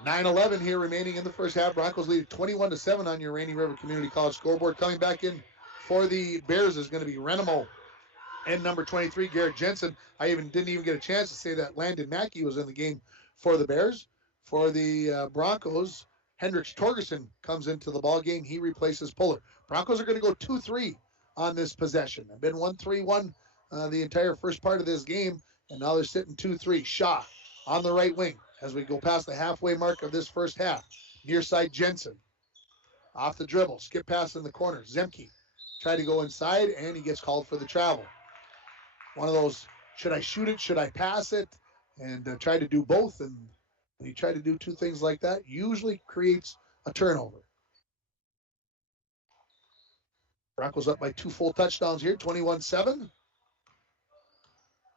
9-11 here remaining in the first half. Broncos lead 21-7 on your Rainy River Community College scoreboard. Coming back in for the Bears is going to be Renemo and number 23, Garrett Jensen. I didn't even get a chance to say that Landon Mackey was in the game for the Bears. For the Broncos, Hendricks Torgerson comes into the ball game. He replaces Puller. Broncos are going to go 2-3 on this possession. They've been 1-3-1 the entire first part of this game, and now they're sitting 2-3. Shaw on the right wing as we go past the halfway mark of this first half. Near side Jensen. Off the dribble. Skip pass in the corner. Zemke tried to go inside, and he gets called for the travel. One of those, should I shoot it, should I pass it? And try to do both. And when you try to do two things like that, usually creates a turnover. Broncos up by 2 full touchdowns here, 21-7.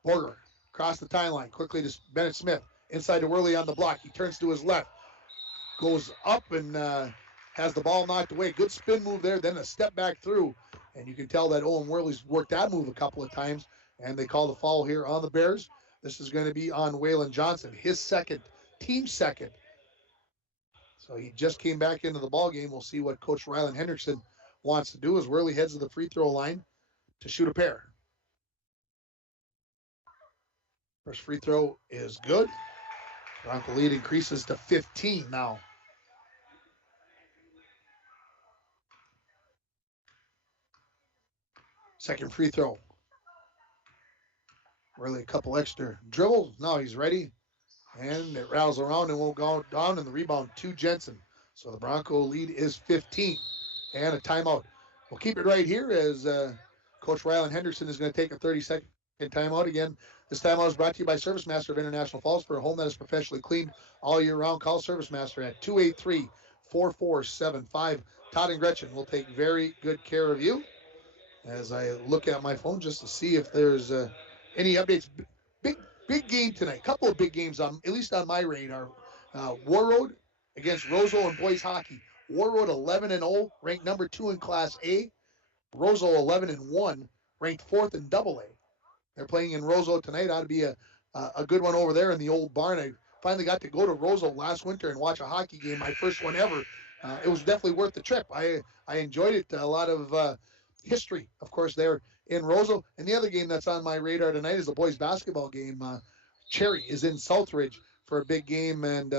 Borger across the timeline, quickly to Bennett Smith. Inside to Worley on the block. He turns to his left. Goes up and has the ball knocked away. Good spin move there, then a step back through. And you can tell that Owen Worley's worked that move a couple of times. And they call the foul here on the Bears. This is going to be on Waylon Johnson, his second, team second. So he just came back into the ball game. We'll see what Coach Ryland Henderson wants to do as Worley heads to the free throw line to shoot a pair. First free throw is good. Bronco lead increases to 15 now. Second free throw. Really a couple extra dribbles. Now he's ready. And it rattles around and won't go down. And the rebound to Jensen. So the Bronco lead is 15. And a timeout. We'll keep it right here as Coach Ryland Henderson is going to take a 30-second timeout again. This timeout is brought to you by Service Master of International Falls. For a home that is professionally cleaned all year round, call Service Master at 283-4475. Todd and Gretchen will take very good care of you. As I look at my phone just to see if there's any updates. Big game tonight. Couple of big games, at least on my radar. War Road against Roseau and boys hockey. War Road 11-0, ranked number 2 in Class A. Roseau 11-1, ranked 4th in Double A. They're playing in Roseau tonight. Ought to be a good one over there in the old barn. I finally got to go to Roseau last winter and watch a hockey game, my first one ever. It was definitely worth the trip. I enjoyed it. A lot of history, of course, there in Roseau. And the other game that's on my radar tonight is the boys basketball game. Cherry is in Southridge for a big game, and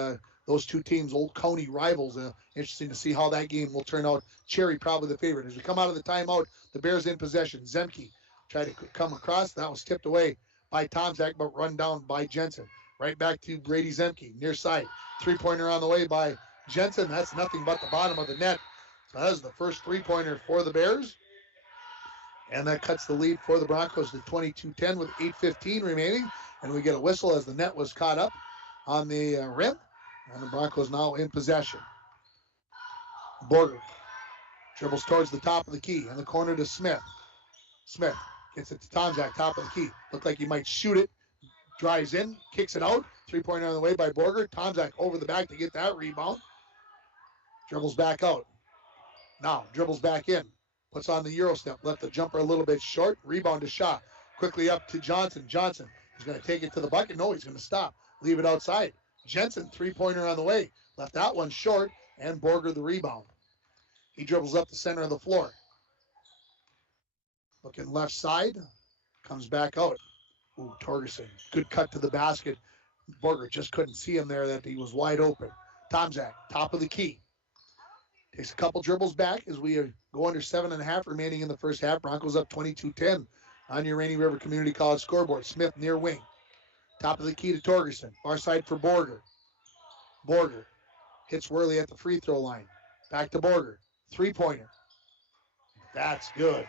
those two teams, old county rivals. Interesting to see how that game will turn out. Cherry probably the favorite. As we come out of the timeout, the Bears in possession. Zemke tried to come across. That was tipped away by Tomzak, but run down by Jensen. Right back to Brady Zemke, near side. Three-pointer on the way by Jensen. That's nothing but the bottom of the net. So that is the first three-pointer for the Bears. And that cuts the lead for the Broncos to 22-10 with 8:15 remaining. And we get a whistle as the net was caught up on the rim. And the Broncos now in possession. Borger dribbles towards the top of the key. In the corner to Smith. Smith gets it to Tomzak, top of the key. Looked like he might shoot it. Drives in, kicks it out. Three-pointer on the way by Borger. Tomzak over the back to get that rebound. Dribbles back out. Now dribbles back in. Puts on the Euro step. Left the jumper a little bit short. Rebound to Shaw. Quickly up to Johnson. Johnson is going to take it to the bucket. No, he's going to stop. Leave it outside. Jensen, three-pointer on the way. Left that one short. And Borger the rebound. He dribbles up the center of the floor. Looking left side. Comes back out. Ooh, Torgerson. Good cut to the basket. Borger just couldn't see him there, that he was wide open. Tomzak, top of the key. Takes a couple dribbles back as we go under 7.5 remaining in the first half. Broncos up 22-10 on your Rainy River Community College scoreboard. Smith near wing. Top of the key to Torgerson. Far side for Borger. Borger Hits Worley at the free throw line. Back to Borger. Three-pointer. That's good.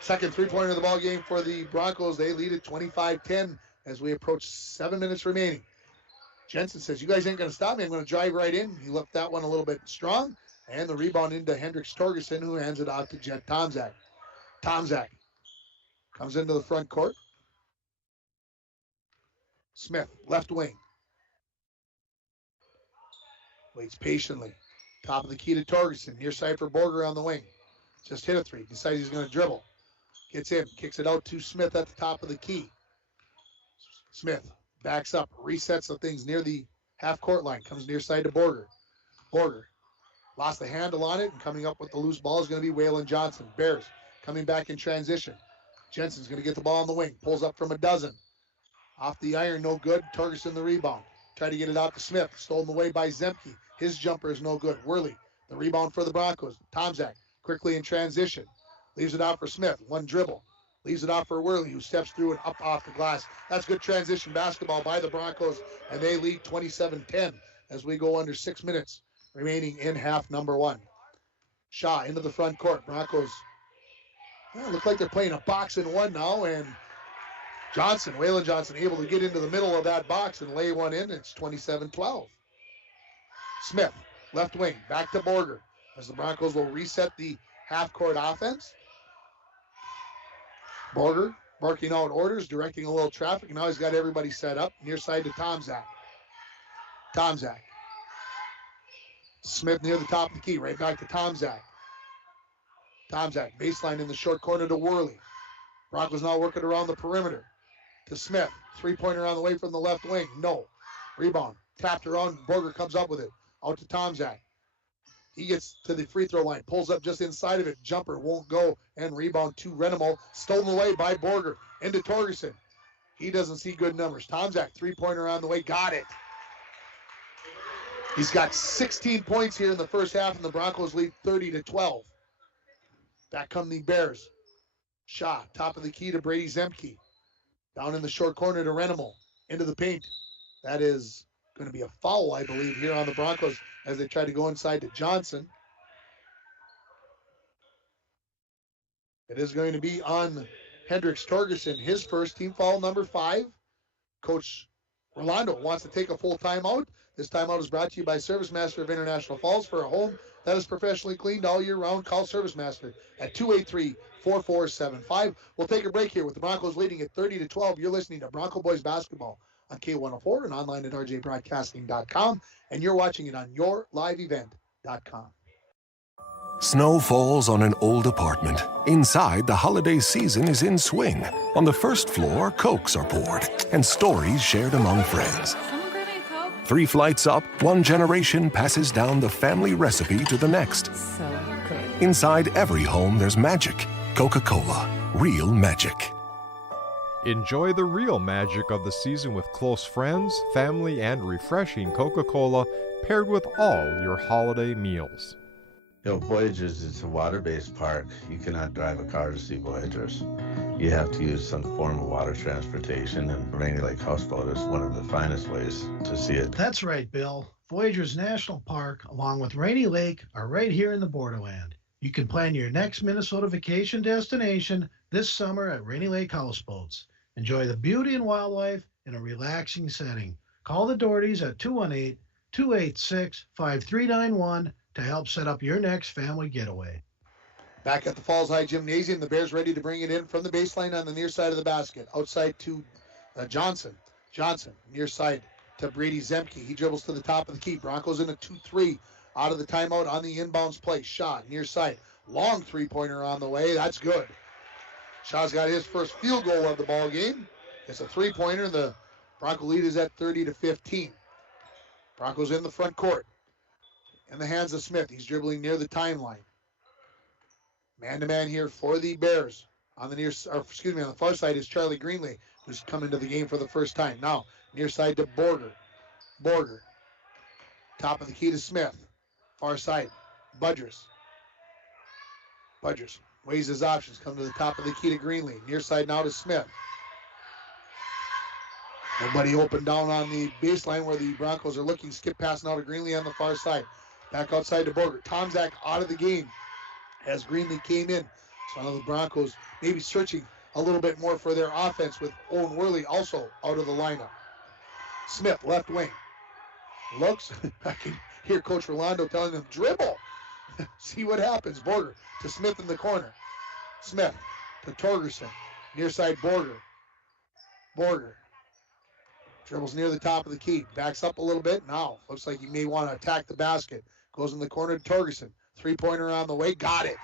Second three-pointer of the ball game for the Broncos. They lead at 25-10 as we approach 7 minutes remaining. Jensen says, you guys ain't going to stop me. I'm going to drive right in. He left that one a little bit strong. And the rebound into Hendricks Torgerson, who hands it off to Jet Tomczak. Tomczak comes into the front court. Smith, left wing. Waits patiently. Top of the key to Torgerson. Near side for Borger on the wing. Just hit a three. Decides he's going to dribble. Gets in. Kicks it out to Smith at the top of the key. Smith backs up. Resets the things near the half-court line. Comes near side to Borger. Borger lost the handle on it, and coming up with the loose ball is going to be Waylon Johnson. Bears coming back in transition. Jensen's going to get the ball on the wing. Pulls up from a dozen. Off the iron, no good. Torgerson the rebound. Try to get it out to Smith. Stolen away by Zemke. His jumper is no good. Worley, the rebound for the Broncos. Tomczak quickly in transition. Leaves it out for Smith. One dribble. Leaves it out for Worley, who steps through and up off the glass. That's good transition basketball by the Broncos, and they lead 27-10 as we go under 6 minutes remaining in half number one. Shaw into the front court. Broncos look like they're playing a box in one now, and Waylon Johnson, able to get into the middle of that box and lay one in. It's 27-12. Smith, left wing, back to Borger as the Broncos will reset the half-court offense. Borger barking out orders, directing a little traffic. Now he's got everybody set up. Near side to Tomczak. Tomczak. Smith near the top of the key. Right back to Tomczak. Tomczak, baseline in the short corner to Worley. Broncos now working around the perimeter. To Smith. Three-pointer on the way from the left wing. No. Rebound. Tapped around. Borger comes up with it. Out to Tomczak. He gets to the free throw line. Pulls up just inside of it. Jumper won't go. And rebound to Renemo. Stolen away by Borger. Into Torgerson. He doesn't see good numbers. Tomczak, three-pointer on the way. Got it. He's got 16 points here in the first half, and the Broncos lead 30-12. Back come the Bears. Shaw, top of the key to Brady Zemke. Down in the short corner to Renemo. Into the paint. That is going to be a foul, I believe, here on the Broncos as they try to go inside to Johnson. It is going to be on Hendricks Torgerson, his first, team foul number 5. Coach Rolando wants to take a full timeout. This timeout is brought to you by Service Master of International Falls. For a home that is professionally cleaned all year round, call Service Master at 283-4475. We'll take a break here with the Broncos leading at 30-12. You're listening to Bronco Boys Basketball on K104 and online at rjbroadcasting.com, and you're watching it on yourliveevent.com. Snow falls on an old apartment. Inside, the holiday season is in swing. On the first floor, Cokes are poured and stories shared among friends. 3 flights up, one generation passes down the family recipe to the next. So good. Inside every home, there's magic. Coca-Cola. Real magic. Enjoy the real magic of the season with close friends, family, and refreshing Coca-Cola paired with all your holiday meals. Voyagers is a water-based park. You cannot drive a car to see Voyagers. You have to use some form of water transportation, and Rainy Lake Houseboat is one of the finest ways to see it. That's right, Bill. Voyagers National Park, along with Rainy Lake, are right here in the borderland. You can plan your next Minnesota vacation destination this summer at Rainy Lake Houseboats. Enjoy the beauty and wildlife in a relaxing setting. Call the Dohertys at 218-286-5391 to help set up your next family getaway. Back at the Falls High Gymnasium, the Bears ready to bring it in from the baseline on the near side of the basket. Outside to Johnson. Johnson, near side to Brady Zemke. He dribbles to the top of the key. Broncos in a 2-3 out of the timeout on the inbounds play. Shaw, near side. Long three-pointer on the way. That's good. Shaw's got his first field goal of the ball game. It's a three-pointer, and the Bronco lead is at 30-15. Broncos in the front court. In the hands of Smith. He's dribbling near the timeline. Man-to-man here for the Bears. On the on the far side is Charlie Greenley, who's come into the game for the first time. Now, near side to Borger. Borger. Top of the key to Smith. Far side, Budrus. Budrus weighs his options. Come to the top of the key to Greenley. Near side now to Smith. Nobody open down on the baseline where the Broncos are looking. Skip pass now to Greenlee on the far side. Back outside to Boger. Tomzak out of the game as Greenlee came in. So now the Broncos maybe searching a little bit more for their offense with Owen Worley also out of the lineup. Smith, left wing. Looks. I can hear Coach Rolando telling him, dribble. See what happens. Borger to Smith in the corner. Smith to Torgerson. Near side Borger. Borger. Dribbles near the top of the key. Backs up a little bit. Now looks like he may want to attack the basket. Goes in the corner to Torgerson. Three-pointer on the way. Got it.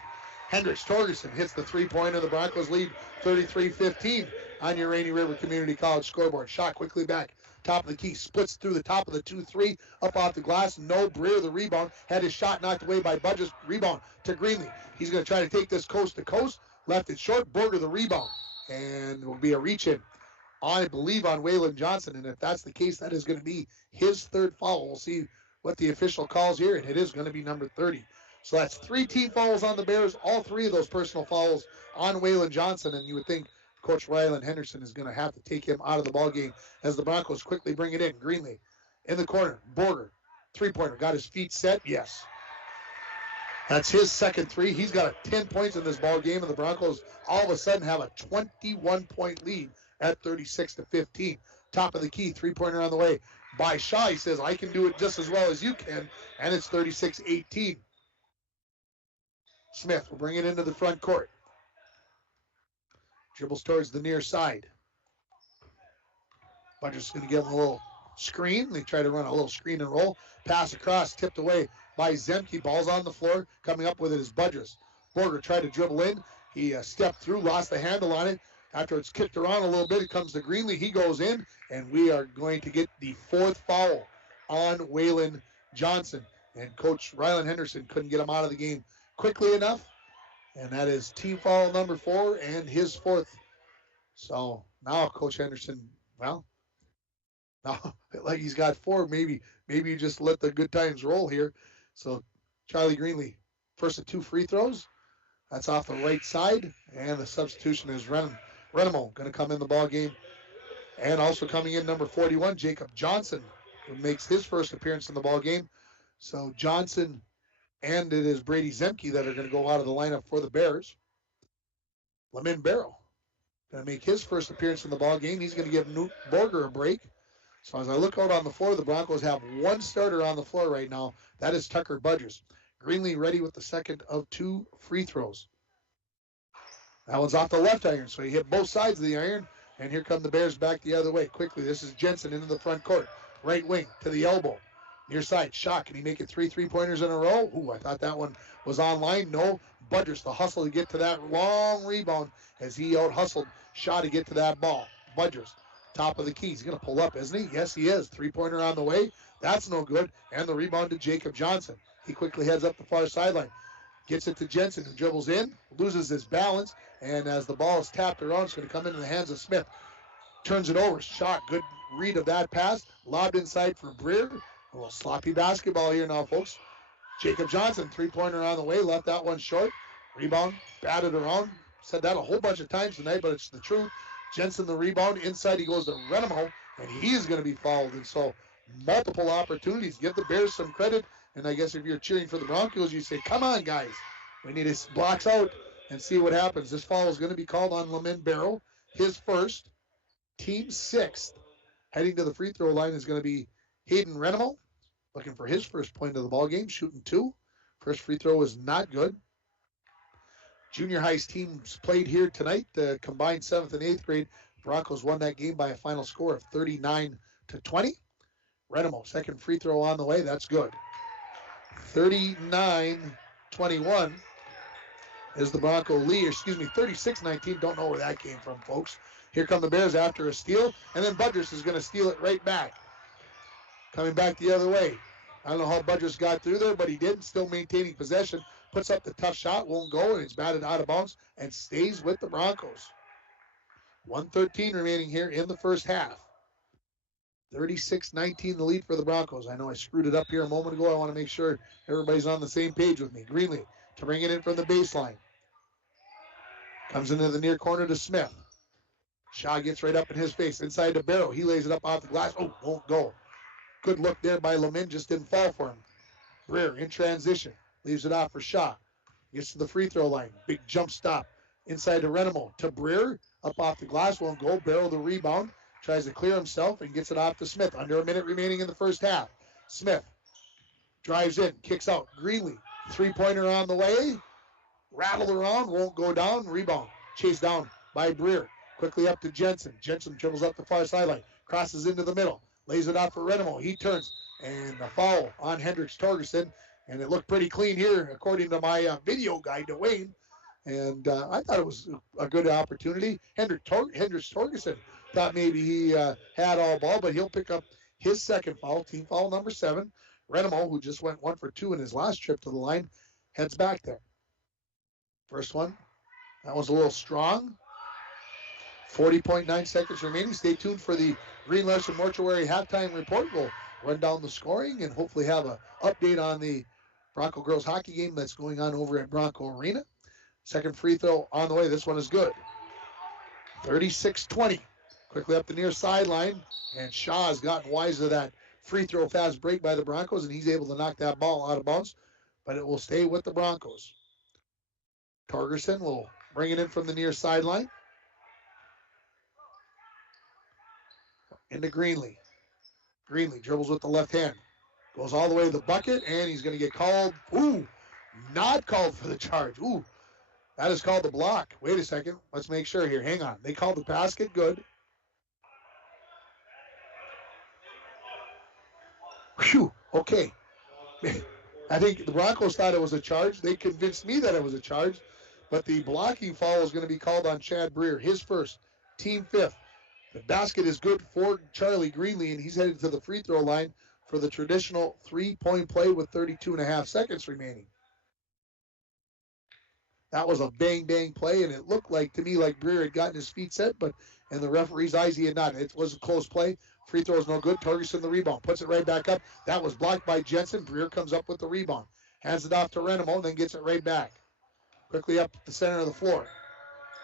Hendricks Torgerson hits the three-pointer. The Broncos lead 33-15 on your Rainy River Community College scoreboard. Shot quickly back. Top of the key. Splits through the top of the 2-3. Up off the glass. No. Breer the rebound. Had his shot knocked away by Budges. Rebound to Greenlee. He's going to try to take this coast to coast. Left it short. Borger the rebound. And it will be a reach-in, I believe, on Waylon Johnson. And if that's the case, that is going to be his third foul. We'll see what the official calls here, and it is going to be number 30. So that's 3 team fouls on the Bears, all 3 of those personal fouls on Waylon Johnson, and you would think Coach Ryland Henderson is going to have to take him out of the ballgame as the Broncos quickly bring it in. Greenlee in the corner. Borger, three-pointer, got his feet set, yes. That's his second 3. He's got 10 points in this ballgame, and the Broncos all of a sudden have a 21-point lead at 36-15. Top of the key, three-pointer on the way by Shaw. He says, I can do it just as well as you can, and it's 36-18. Smith will bring it into the front court. Dribbles towards the near side. Budger's going to give him a little screen. They try to run a little screen and roll. Pass across, tipped away by Zemke. Ball's on the floor. Coming up with it is Budges. Borger tried to dribble in. He stepped through, lost the handle on it. After it's kicked around a little bit, it comes to Greenlee. He goes in, and we are going to get the 4th foul on Waylon Johnson. And Coach Ryland Henderson couldn't get him out of the game quickly enough. And that is team foul number 4 and his 4th. So now Coach Henderson, well, now like he's got 4, maybe you just let the good times roll here. So Charlie Greenlee, first of 2 free throws. That's off the right side. And the substitution is Renemo going to come in the ball game. And also coming in, number 41, Jacob Johnson, who makes his first appearance in the ball game. So Johnson and it is Brady Zemke that are going to go out of the lineup for the Bears. Lamin Barrow going to make his first appearance in the ball game. He's going to give Newt Borger a break. So as I look out on the floor, the Broncos have 1 starter on the floor right now. That is Tucker Budges. Greenlee ready with the second of 2 free throws. That one's off the left iron, so he hit both sides of the iron. And here come the Bears back the other way. Quickly, this is Jensen into the front court. Right wing to the elbow. Near side, shot. Can he make it 3 3-pointers in a row? Ooh, I thought that one was online. No. Budges, the hustle to get to that long rebound as he out-hustled Shaw to get to that ball. Budges, top of the key. He's going to pull up, isn't he? Yes, he is. 3-pointer on the way. That's no good. And the rebound to Jacob Johnson. He quickly heads up the far sideline. Gets it to Jensen, who dribbles in, loses his balance, and as the ball is tapped around, it's going to come into the hands of Smith. Turns it over. Shot. Good read of that pass. Lobbed inside for Breer. A little sloppy basketball here now, folks. Jacob Johnson, 3-pointer on the way, left that one short. Rebound, batted around. Said that a whole bunch of times tonight, but it's the truth. Jensen the rebound. Inside he goes to Renemo, and he's going to be fouled. And so multiple opportunities. Give the Bears some credit. And I guess if you're cheering for the Broncos, you say, come on, guys. We need to blocks out and see what happens. This foul is going to be called on Lamin Barrow. His first, team 6th. Heading to the free throw line is going to be Hayden Renemo. Looking for his first point of the ball game, shooting 2. First free throw is not good. Junior high's teams played here tonight. The combined 7th and 8th grade. Broncos won that game by a final score of 39-20. Renemo, second free throw on the way. That's good. 39-21 is the Bronco lead. 36-19. Don't know where that came from, folks. Here come the Bears after a steal. And then Budges is going to steal it right back. Coming back the other way. I don't know how Budges got through there, but he did. Still maintaining possession. Puts up the tough shot. Won't go, and it's batted out of bounds and stays with the Broncos. 1:13 remaining here in the first half. 36-19 the lead for the Broncos. I know I screwed it up here a moment ago. I want to make sure everybody's on the same page with me. Greenlee to bring it in from the baseline. Comes into the near corner to Smith. Shaw gets right up in his face. Inside to Barrow. He lays it up off the glass. Oh, won't go. Good look there by Lemon. Just didn't fall for him. Breer in transition. Leaves it off for Shaw. Gets to the free throw line. Big jump stop. Inside to Renemo. To Breer. Up off the glass. Won't go. Barrow the rebound. Tries to clear himself and gets it off to Smith. Under a minute remaining in the first half. Smith drives in. Kicks out. Greenlee. Three-pointer on the way. Rattled around. Won't go down. Rebound. Chased down by Breer. Quickly up to Jensen. Jensen dribbles up the far sideline. Crosses into the middle. Lays it out for Renemo. He turns. And a foul on Hendricks Torgerson. And it looked pretty clean here, according to my video guy, Dwayne. And I thought it was a good opportunity. Hendricks Torgerson thought maybe he had all ball, but he'll pick up his second foul, team foul number 7. Renemo, who just went 1 for 2 in his last trip to the line, heads back there. First one, that was a little strong. 40.9 seconds remaining. Stay tuned for the Green Larson Mortuary halftime report. We'll run down the scoring and hopefully have an update on the Bronco girls hockey game that's going on over at Bronco Arena. Second free throw on the way. This one is good. 36-20. Quickly up the near sideline, and Shaw has gotten wise to that free throw fast break by the Broncos, and he's able to knock that ball out of bounds, but it will stay with the Broncos. Torgerson will bring it in from the near sideline. Into Greenlee. Greenlee dribbles with the left hand. Goes all the way to the bucket, and he's going to get called. Ooh, not called for the charge. Ooh, that is called the block. Wait a second. Let's make sure here. Hang on. They called the basket. Good. Phew. Okay. I think the Broncos thought it was a charge. They convinced me that it was a charge, but the blocking foul is going to be called on Chad Breer. His first, team 5th. The basket is good for Charlie Greenlee, and he's headed to the free throw line for the traditional 3-point play with 32.5 seconds remaining. That was a bang-bang play, and it looked like to me like Breer had gotten his feet set, but in the referee's eyes, he had not. It was a close play. Free throw is no good. Torgerson the rebound. Puts it right back up. That was blocked by Jensen. Breer comes up with the rebound. Hands it off to Renemo, then gets it right back. Quickly up the center of the floor.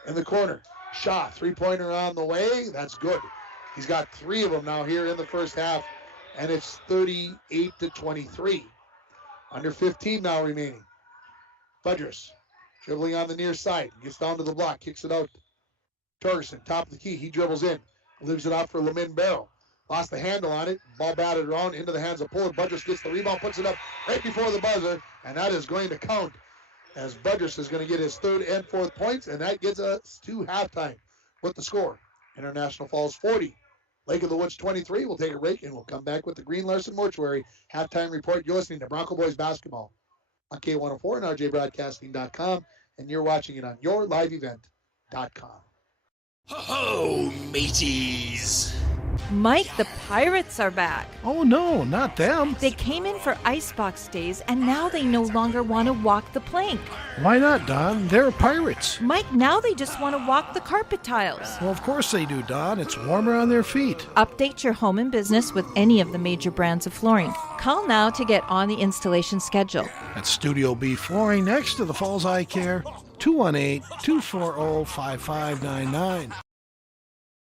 In the corner. Shaw, three-pointer on the way. That's good. He's got 3 of them now here in the first half, and it's 38-23. Under 15 now remaining. Budrus dribbling on the near side. Gets down to the block. Kicks it out. Torgerson, top of the key. He dribbles in. Leaves it out for Lemon Barrow. Lost the handle on it. Ball batted around into the hands of Pullman. Budrus gets the rebound, puts it up right before the buzzer, and that is going to count as Budrus is going to get his 3rd and 4th points, and that gets us to halftime with the score. International Falls 40. Lake of the Woods 23. We'll take a break, and we'll come back with the Green Larson Mortuary halftime report. You're listening to Bronco Boys Basketball on K104 and RJBroadcasting.com, and you're watching it on YourLiveEvent.com. Ho-ho, mateys! Mike, the Pirates are back. Oh no, not them. They came in for icebox days, and now they no longer want to walk the plank. Why not, Don? They're pirates. Mike, now they just want to walk the carpet tiles. Well, of course they do, Don. It's warmer on their feet. Update your home and business with any of the major brands of flooring. Call now to get on the installation schedule. At Studio B Flooring next to the Falls Eye Care, 218-240-5599.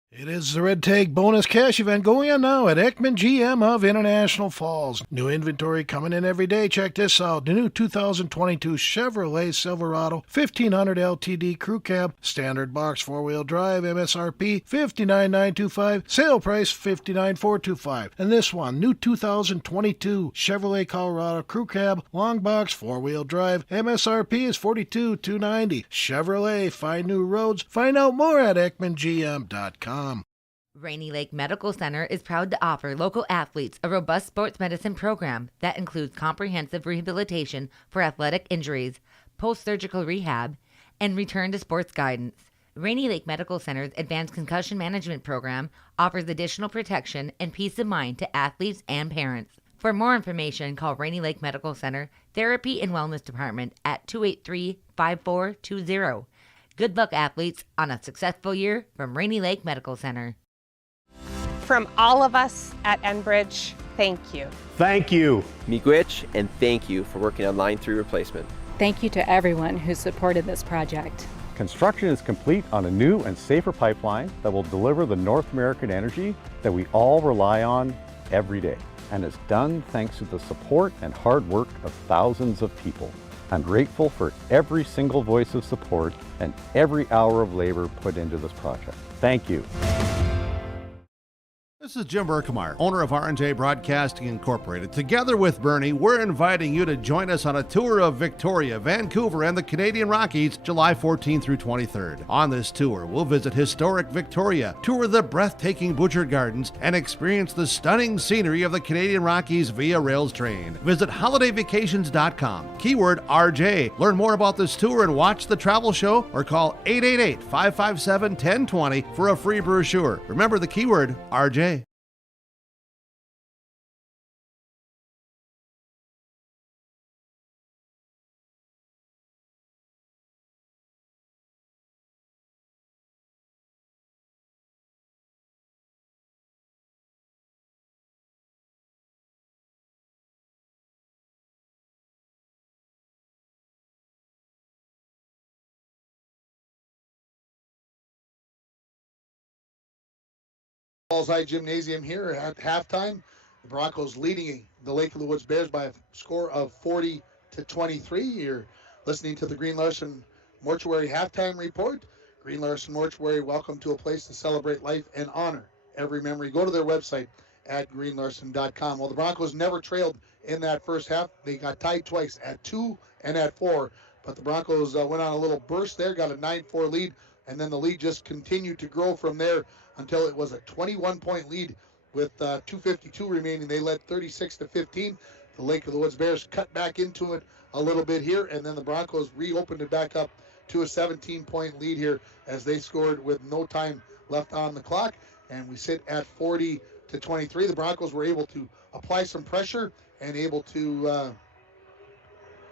It is the Red Tag Bonus Cash event going on now at Ekman GM of International Falls. New inventory coming in every day. Check this out. The new 2022 Chevrolet Silverado 1500 LTD Crew Cab, standard box 4-wheel drive, MSRP $59,925, sale price $59,425. And this one, new 2022 Chevrolet Colorado Crew Cab, long box 4-wheel drive, MSRP is $42,290. Chevrolet, find new roads. Find out more at EkmanGM.com. Rainy Lake Medical Center is proud to offer local athletes a robust sports medicine program that includes comprehensive rehabilitation for athletic injuries, post-surgical rehab, and return to sports guidance. Rainy Lake Medical Center's advanced concussion management program offers additional protection and peace of mind to athletes and parents. For more information, call Rainy Lake Medical Center Therapy and Wellness Department at 283-5420. Good luck, athletes, on a successful year from Rainy Lake Medical Center. From all of us at Enbridge, thank you. Thank you. Miigwech, and thank you for working on Line 3 replacement. Thank you to everyone who supported this project. Construction is complete on a new and safer pipeline that will deliver the North American energy that we all rely on every day. And it's done thanks to the support and hard work of thousands of people. I'm grateful for every single voice of support and every hour of labor put into this project. Thank you. This is Jim Berkemeyer, owner of R&J Broadcasting Incorporated. Together with Bernie, we're inviting you to join us on a tour of Victoria, Vancouver, and the Canadian Rockies, July 14th through 23rd. On this tour, we'll visit historic Victoria, tour the breathtaking Butchert Gardens, and experience the stunning scenery of the Canadian Rockies via rails train. Visit holidayvacations.com, keyword RJ. Learn more about this tour and watch the travel show, or call 888-557-1020 for a free brochure. Remember the keyword RJ. Falls High Gymnasium here at halftime. The Broncos leading the Lake of the Woods Bears by a score of 40-23. You're listening to the Green Larson Mortuary halftime report. Green Larson Mortuary, welcome to a place to celebrate life and honor every memory. Go to their website at greenlarson.com. Well, the Broncos never trailed in that first half. They got tied twice at 2 and at 4, but the Broncos went on a little burst there, got a 9-4 lead, and then the lead just continued to grow from there until it was a 21-point lead with 2:52 remaining. They led 36-15. The Lake of the Woods Bears cut back into it a little bit here, and then the Broncos reopened it back up to a 17-point lead here as they scored with no time left on the clock, and we sit at 40-23. The Broncos were able to apply some pressure and able to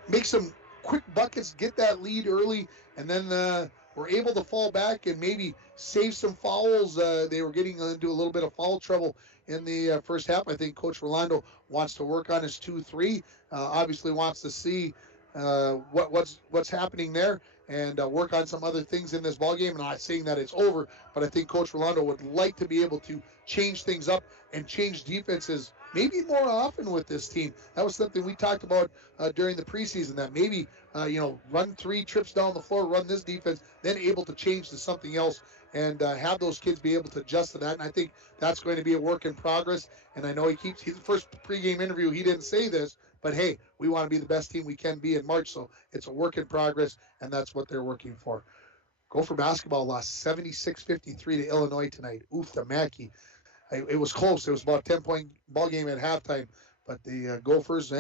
make some quick buckets, get that lead early, and then were able to fall back and maybe save some fouls. They were getting into a little bit of foul trouble in the first half. I think Coach Rolando wants to work on his 2-3. Obviously wants to see what's happening there and work on some other things in this ballgame. I'm not saying that it's over, but I think Coach Rolando would like to be able to change things up and change defenses maybe more often with this team. That was something we talked about during the preseason, that maybe, run 3 trips down the floor, run this defense, then able to change to something else and have those kids be able to adjust to that. And I think that's going to be a work in progress. And I know his first pregame interview, he didn't say this, but hey, we want to be the best team we can be in March. So it's a work in progress, and that's what they're working for. Gopher basketball lost 76-53 to Illinois tonight. Oof, the Mackey. It was close. It was about a 10-point ball game at halftime, but the Gophers,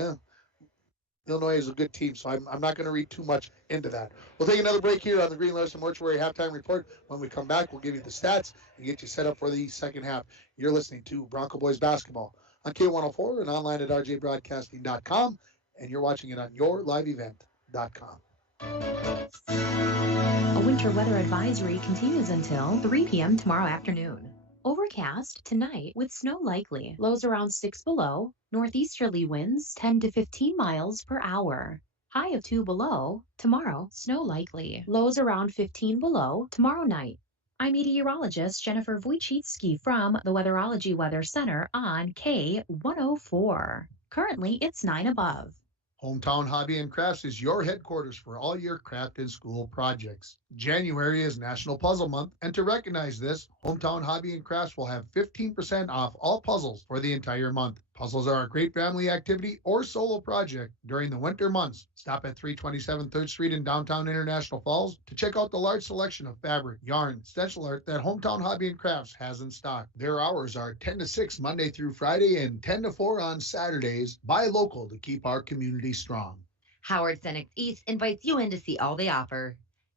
Illinois is a good team, so I'm not going to read too much into that. We'll take another break here on the Green Larson Mortuary halftime report. When we come back, we'll give you the stats and get you set up for the second half. You're listening to Bronco Boys basketball on K104 and online at rjbroadcasting.com, and you're watching it on yourliveevent.com. A winter weather advisory continues until 3 p.m. tomorrow afternoon. Overcast tonight with snow likely. Lows around 6 below. Northeasterly winds 10 to 15 miles per hour. High of 2 below. Tomorrow, snow likely. Lows around 15 below tomorrow night. I'm meteorologist Jennifer Wojcicki from the Weatherology Weather Center on K104. Currently, it's 9 above. Hometown Hobby and Crafts is your headquarters for all your craft and school projects. January is National Puzzle Month, and to recognize this, Hometown Hobby and Crafts will have 15% off all puzzles for the entire month. Puzzles are a great family activity or solo project during the winter months. Stop at 327 3rd Street in downtown International Falls to check out the large selection of fabric, yarn, stencil art that Hometown Hobby and Crafts has in stock. Their hours are 10 to 6 Monday through Friday and 10 to 4 on Saturdays. Buy local to keep our community strong. Howard Senex East invites you in to see all they offer.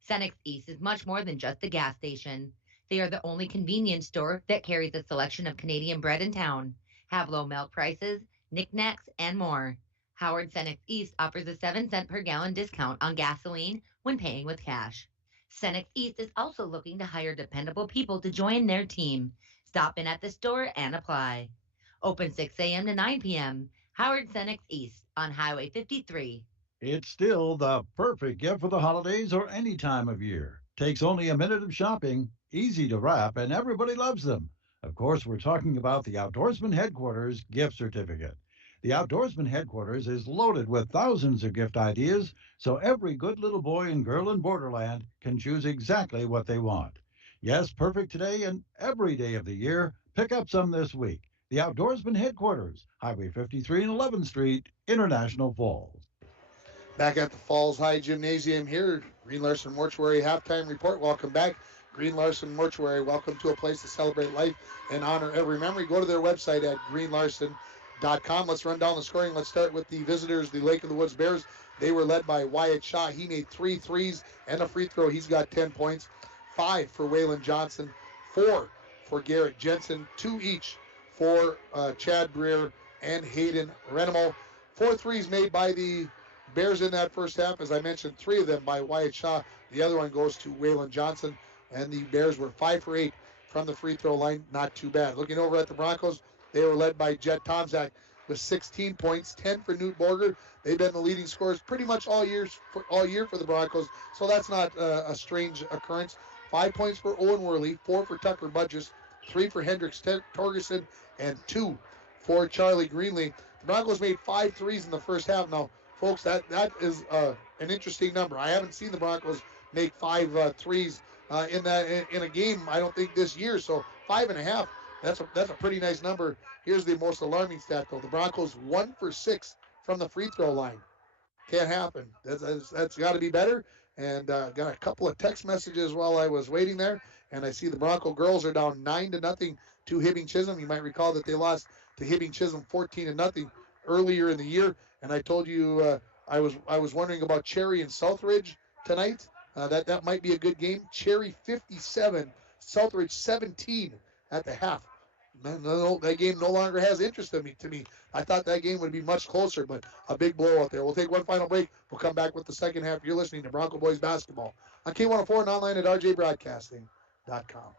Senex East is much more than just a gas station. They are the only convenience store that carries a selection of Canadian bread in town, have low milk prices, knickknacks, and more. Howard Senex East offers a 7-cent per gallon discount on gasoline when paying with cash. Senex East is also looking to hire dependable people to join their team. Stop in at the store and apply. Open 6 a.m. to 9 p.m. Howard Senex East on Highway 53. It's still the perfect gift for the holidays or any time of year. Takes only a minute of shopping, easy to wrap, and everybody loves them. Of course, we're talking about the Outdoorsman Headquarters gift certificate. The Outdoorsman Headquarters is loaded with thousands of gift ideas, so every good little boy and girl in Borderland can choose exactly what they want. Yes, perfect today and every day of the year. Pick up some this week. The Outdoorsman Headquarters, Highway 53 and 11th Street, International Falls. Back at the Falls High Gymnasium here, Green Larson Mortuary halftime report. Welcome back. Green Larson Mortuary, welcome to a place to celebrate life and honor every memory. Go to their website at greenlarson.com. Let's run down the scoring. Let's start with the visitors, the Lake of the Woods Bears. They were led by Wyatt Shaw. He made 3 threes and a free throw. He's got 10 points. 5 for Waylon Johnson. 4 for Garrett Jensen. 2 each for Chad Breer and Hayden Renemo. 4 threes made by the Bears in that first half. As I mentioned, 3 of them by Wyatt Shaw. The other one goes to Waylon Johnson. And the Bears were 5 for 8 from the free throw line. Not too bad. Looking over at the Broncos, they were led by Jet Tomczak with 16 points, 10 for Newt Borger. They've been the leading scorers pretty much all year for the Broncos, so that's not a strange occurrence. 5 points for Owen Worley, 4 for Tucker Budges, 3 for Hendricks Torgerson, and 2 for Charlie Greenlee. The Broncos made 5 threes in the first half. Now, folks, that is an interesting number. I haven't seen the Broncos make 5 threes in a game, I don't think, this year. So 5.5, that's a pretty nice number. Here's the most alarming stat, though. The Broncos 1 for 6 from the free throw line. Can't happen. That's got to be better. And got a couple of text messages while I was waiting there, and I see the Bronco girls are down 9-0 to Hibbing Chisholm. You might recall that they lost to Hibbing Chisholm 14-0 earlier in the year. And I told you I was wondering about Cherry and Southridge tonight. That might be a good game. Cherry 57, Southridge 17 at the half. No, that game no longer has interest to me. I thought that game would be much closer, but a big blowout there. We'll take one final break. We'll come back with the second half. You're listening to Bronco Boys Basketball on K104 and online at rjbroadcasting.com.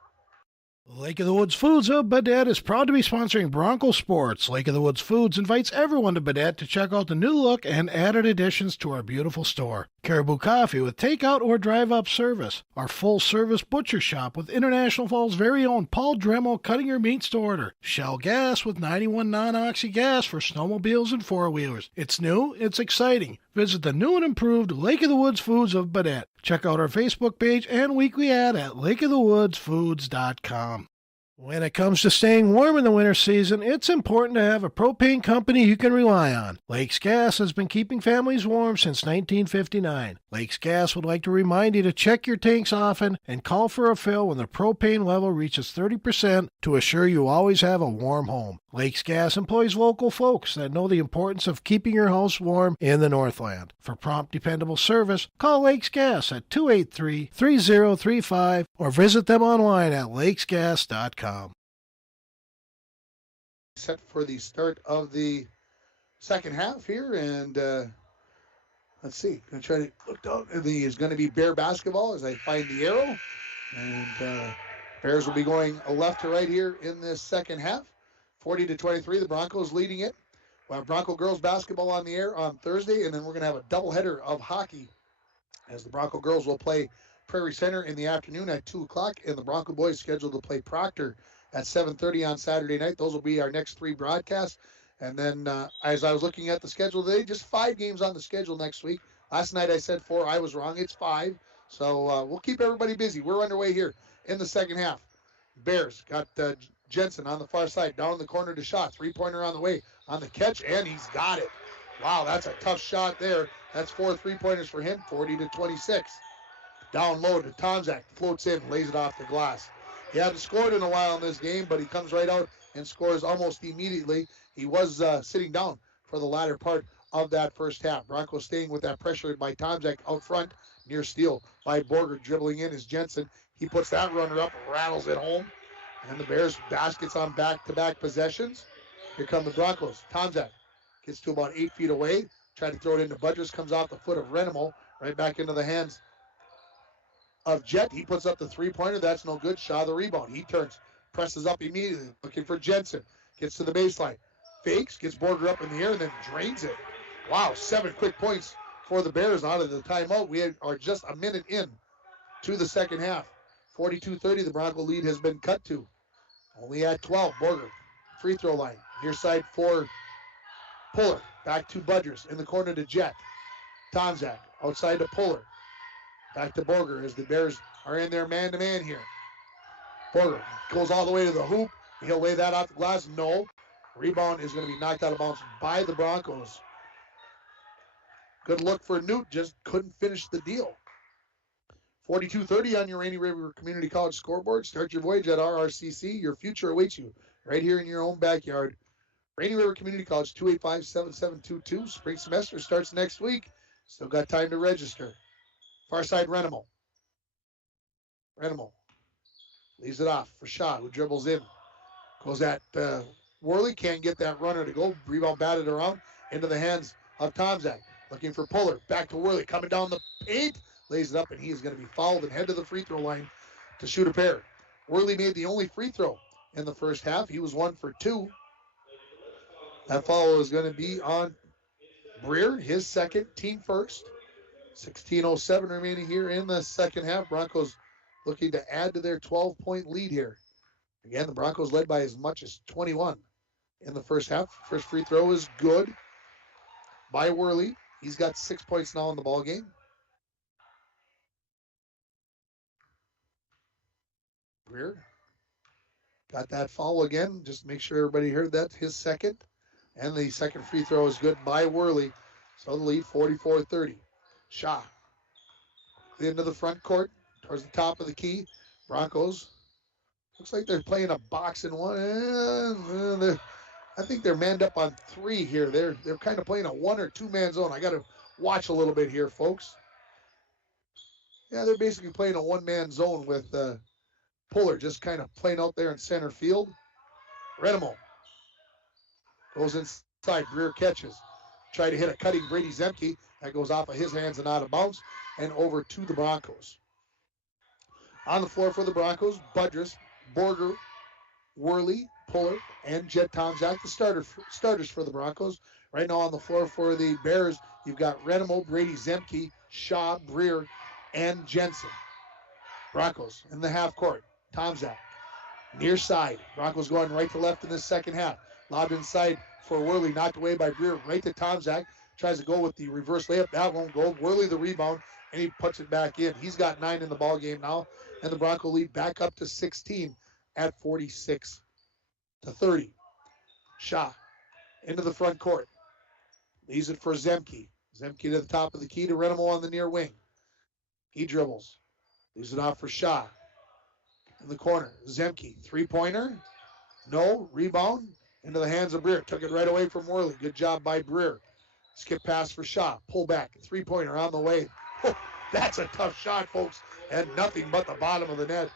Lake of the Woods Foods of Baudette is proud to be sponsoring Bronco Sports. Lake of the Woods Foods invites everyone to Baudette to check out the new look and added additions to our beautiful store. Caribou Coffee with takeout or drive-up service. Our full-service butcher shop with International Falls' very own Paul Dremel cutting your meats to order. Shell Gas with 91 non-oxy gas for snowmobiles and four-wheelers. It's new, it's exciting. Visit the new and improved Lake of the Woods Foods of Baudette. Check out our Facebook page and weekly ad at lakeofthewoodsfoods.com. When it comes to staying warm in the winter season, it's important to have a propane company you can rely on. Lakes Gas has been keeping families warm since 1959. Lakes Gas would like to remind you to check your tanks often and call for a fill when the propane level reaches 30% to assure you always have a warm home. Lakes Gas employs local folks that know the importance of keeping your house warm in the Northland. For prompt, dependable service, call Lakes Gas at 283-3035 or visit them online at lakesgas.com. Set for the start of the second half here, and let's see. I'm going to try to look down. It's going to be Bear basketball as I find the arrow, and Bears will be going left to right here in this second half. 40-23, the Broncos leading it. We'll have Bronco girls basketball on the air on Thursday, and then we're going to have a doubleheader of hockey as the Bronco girls will play Prairie Center in the afternoon at 2 o'clock, and the Bronco boys scheduled to play Proctor at 7:30 on Saturday night. Those will be our next 3 broadcasts. And then as I was looking at the schedule today, just 5 games on the schedule next week. Last night I said 4. I was wrong. It's 5. So we'll keep everybody busy. We're underway here in the second half. Bears got Jensen on the far side, down in the corner to shot. 3-pointer on the way on the catch, and he's got it. Wow, that's a tough shot there. That's 4 3-pointers for him, 40-26. Down low to Tomczak, floats in, lays it off the glass. He hadn't scored in a while in this game, but he comes right out and scores almost immediately. He was sitting down for the latter part of that first half. Broncos staying with that pressure by Tomczak out front, near steal by Borger. Dribbling in is Jensen. He puts that runner up, rattles it home. And the Bears baskets on back-to-back possessions. Here come the Broncos. Tomczak gets to about 8 feet away. Tried to throw it into Budgers. Comes off the foot of Renemo. Right back into the hands of Jet. He puts up the 3-pointer. That's no good. Shaw the rebound. He turns. Presses up immediately. Looking for Jensen. Gets to the baseline. Fakes. Gets Borger up in the air and then drains it. Wow. 7 quick points for the Bears out of the timeout. We are just a minute in to the second half. 42-30, the Bronco lead has been cut to. Only at 12, Borger, free throw line. Near side for Puller. Back to Budgers. In the corner to Jet. Tomzak outside to Puller. Back to Borger as the Bears are in there man-to-man here. Borger goes all the way to the hoop. He'll lay that off the glass. No. Rebound is going to be knocked out of bounds by the Broncos. Good look for Newt. Just couldn't finish the deal. 42-30 on your Rainy River Community College scoreboard. Start your voyage at RRCC. Your future awaits you right here in your own backyard. Rainy River Community College, 285-7722. Spring semester starts next week. Still got time to register. Far side, Renemo. Renemo leaves it off for Shaw, who dribbles in. Goes at Worley. Can't get that runner to go. Rebound batted around into the hands of Tomzak. Looking for Puller. Back to Worley. Coming down the paint. Lays it up, and he is going to be fouled and head to the free throw line to shoot a pair. Worley made the only free throw in the first half. He was 1 for 2. That foul is going to be on Breer, his second, team first. 16:07 remaining here in the second half. Broncos looking to add to their 12-point lead here. Again, the Broncos led by as much as 21 in the first half. First free throw is good by Worley. He's got 6 points now in the ball game. Breer got that foul again. Just make sure everybody heard that. His second. And the second free throw is good by Worley. So the lead, 44-30. Shaw into the front court, towards the top of the key. Broncos, looks like they're playing a box and one. I think they're manned up on 3 here. They're kind of playing a 1 or 2 man zone. I got to watch a little bit here, folks. Yeah, they're basically playing a 1-man zone with Puller just kind of playing out there in center field. Renemo goes inside. Breer catches. Try to hit a cutting Brady Zemke. That goes off of his hands and out of bounds and over to the Broncos. On the floor for the Broncos, Budrus, Borger, Worley, Puller, and Jet Tomzak, the starters for the Broncos. Right now on the floor for the Bears, you've got Renemo, Brady Zemke, Shaw, Breer, and Jensen. Broncos in the half court. Tomzak, near side. Broncos going right to left in the second half. Lobbed inside for Worley, knocked away by Breer, right to Tomzak. Tries to go with the reverse layup. That won't go. Worley the rebound, and he puts it back in. He's got 9 in the ball game now, and the Bronco lead back up to 16 at 46-30. Shaw into the front court. Leaves it for Zemke. Zemke to the top of the key to Renemo on the near wing. He dribbles. Leaves it off for Shaw. In the corner. Zemke. 3-pointer. No. Rebound. Into the hands of Breer. Took it right away from Worley. Good job by Breer. Skip pass for Shaw. Pull back. 3-pointer on the way. Oh, that's a tough shot, folks. And nothing but the bottom of the net.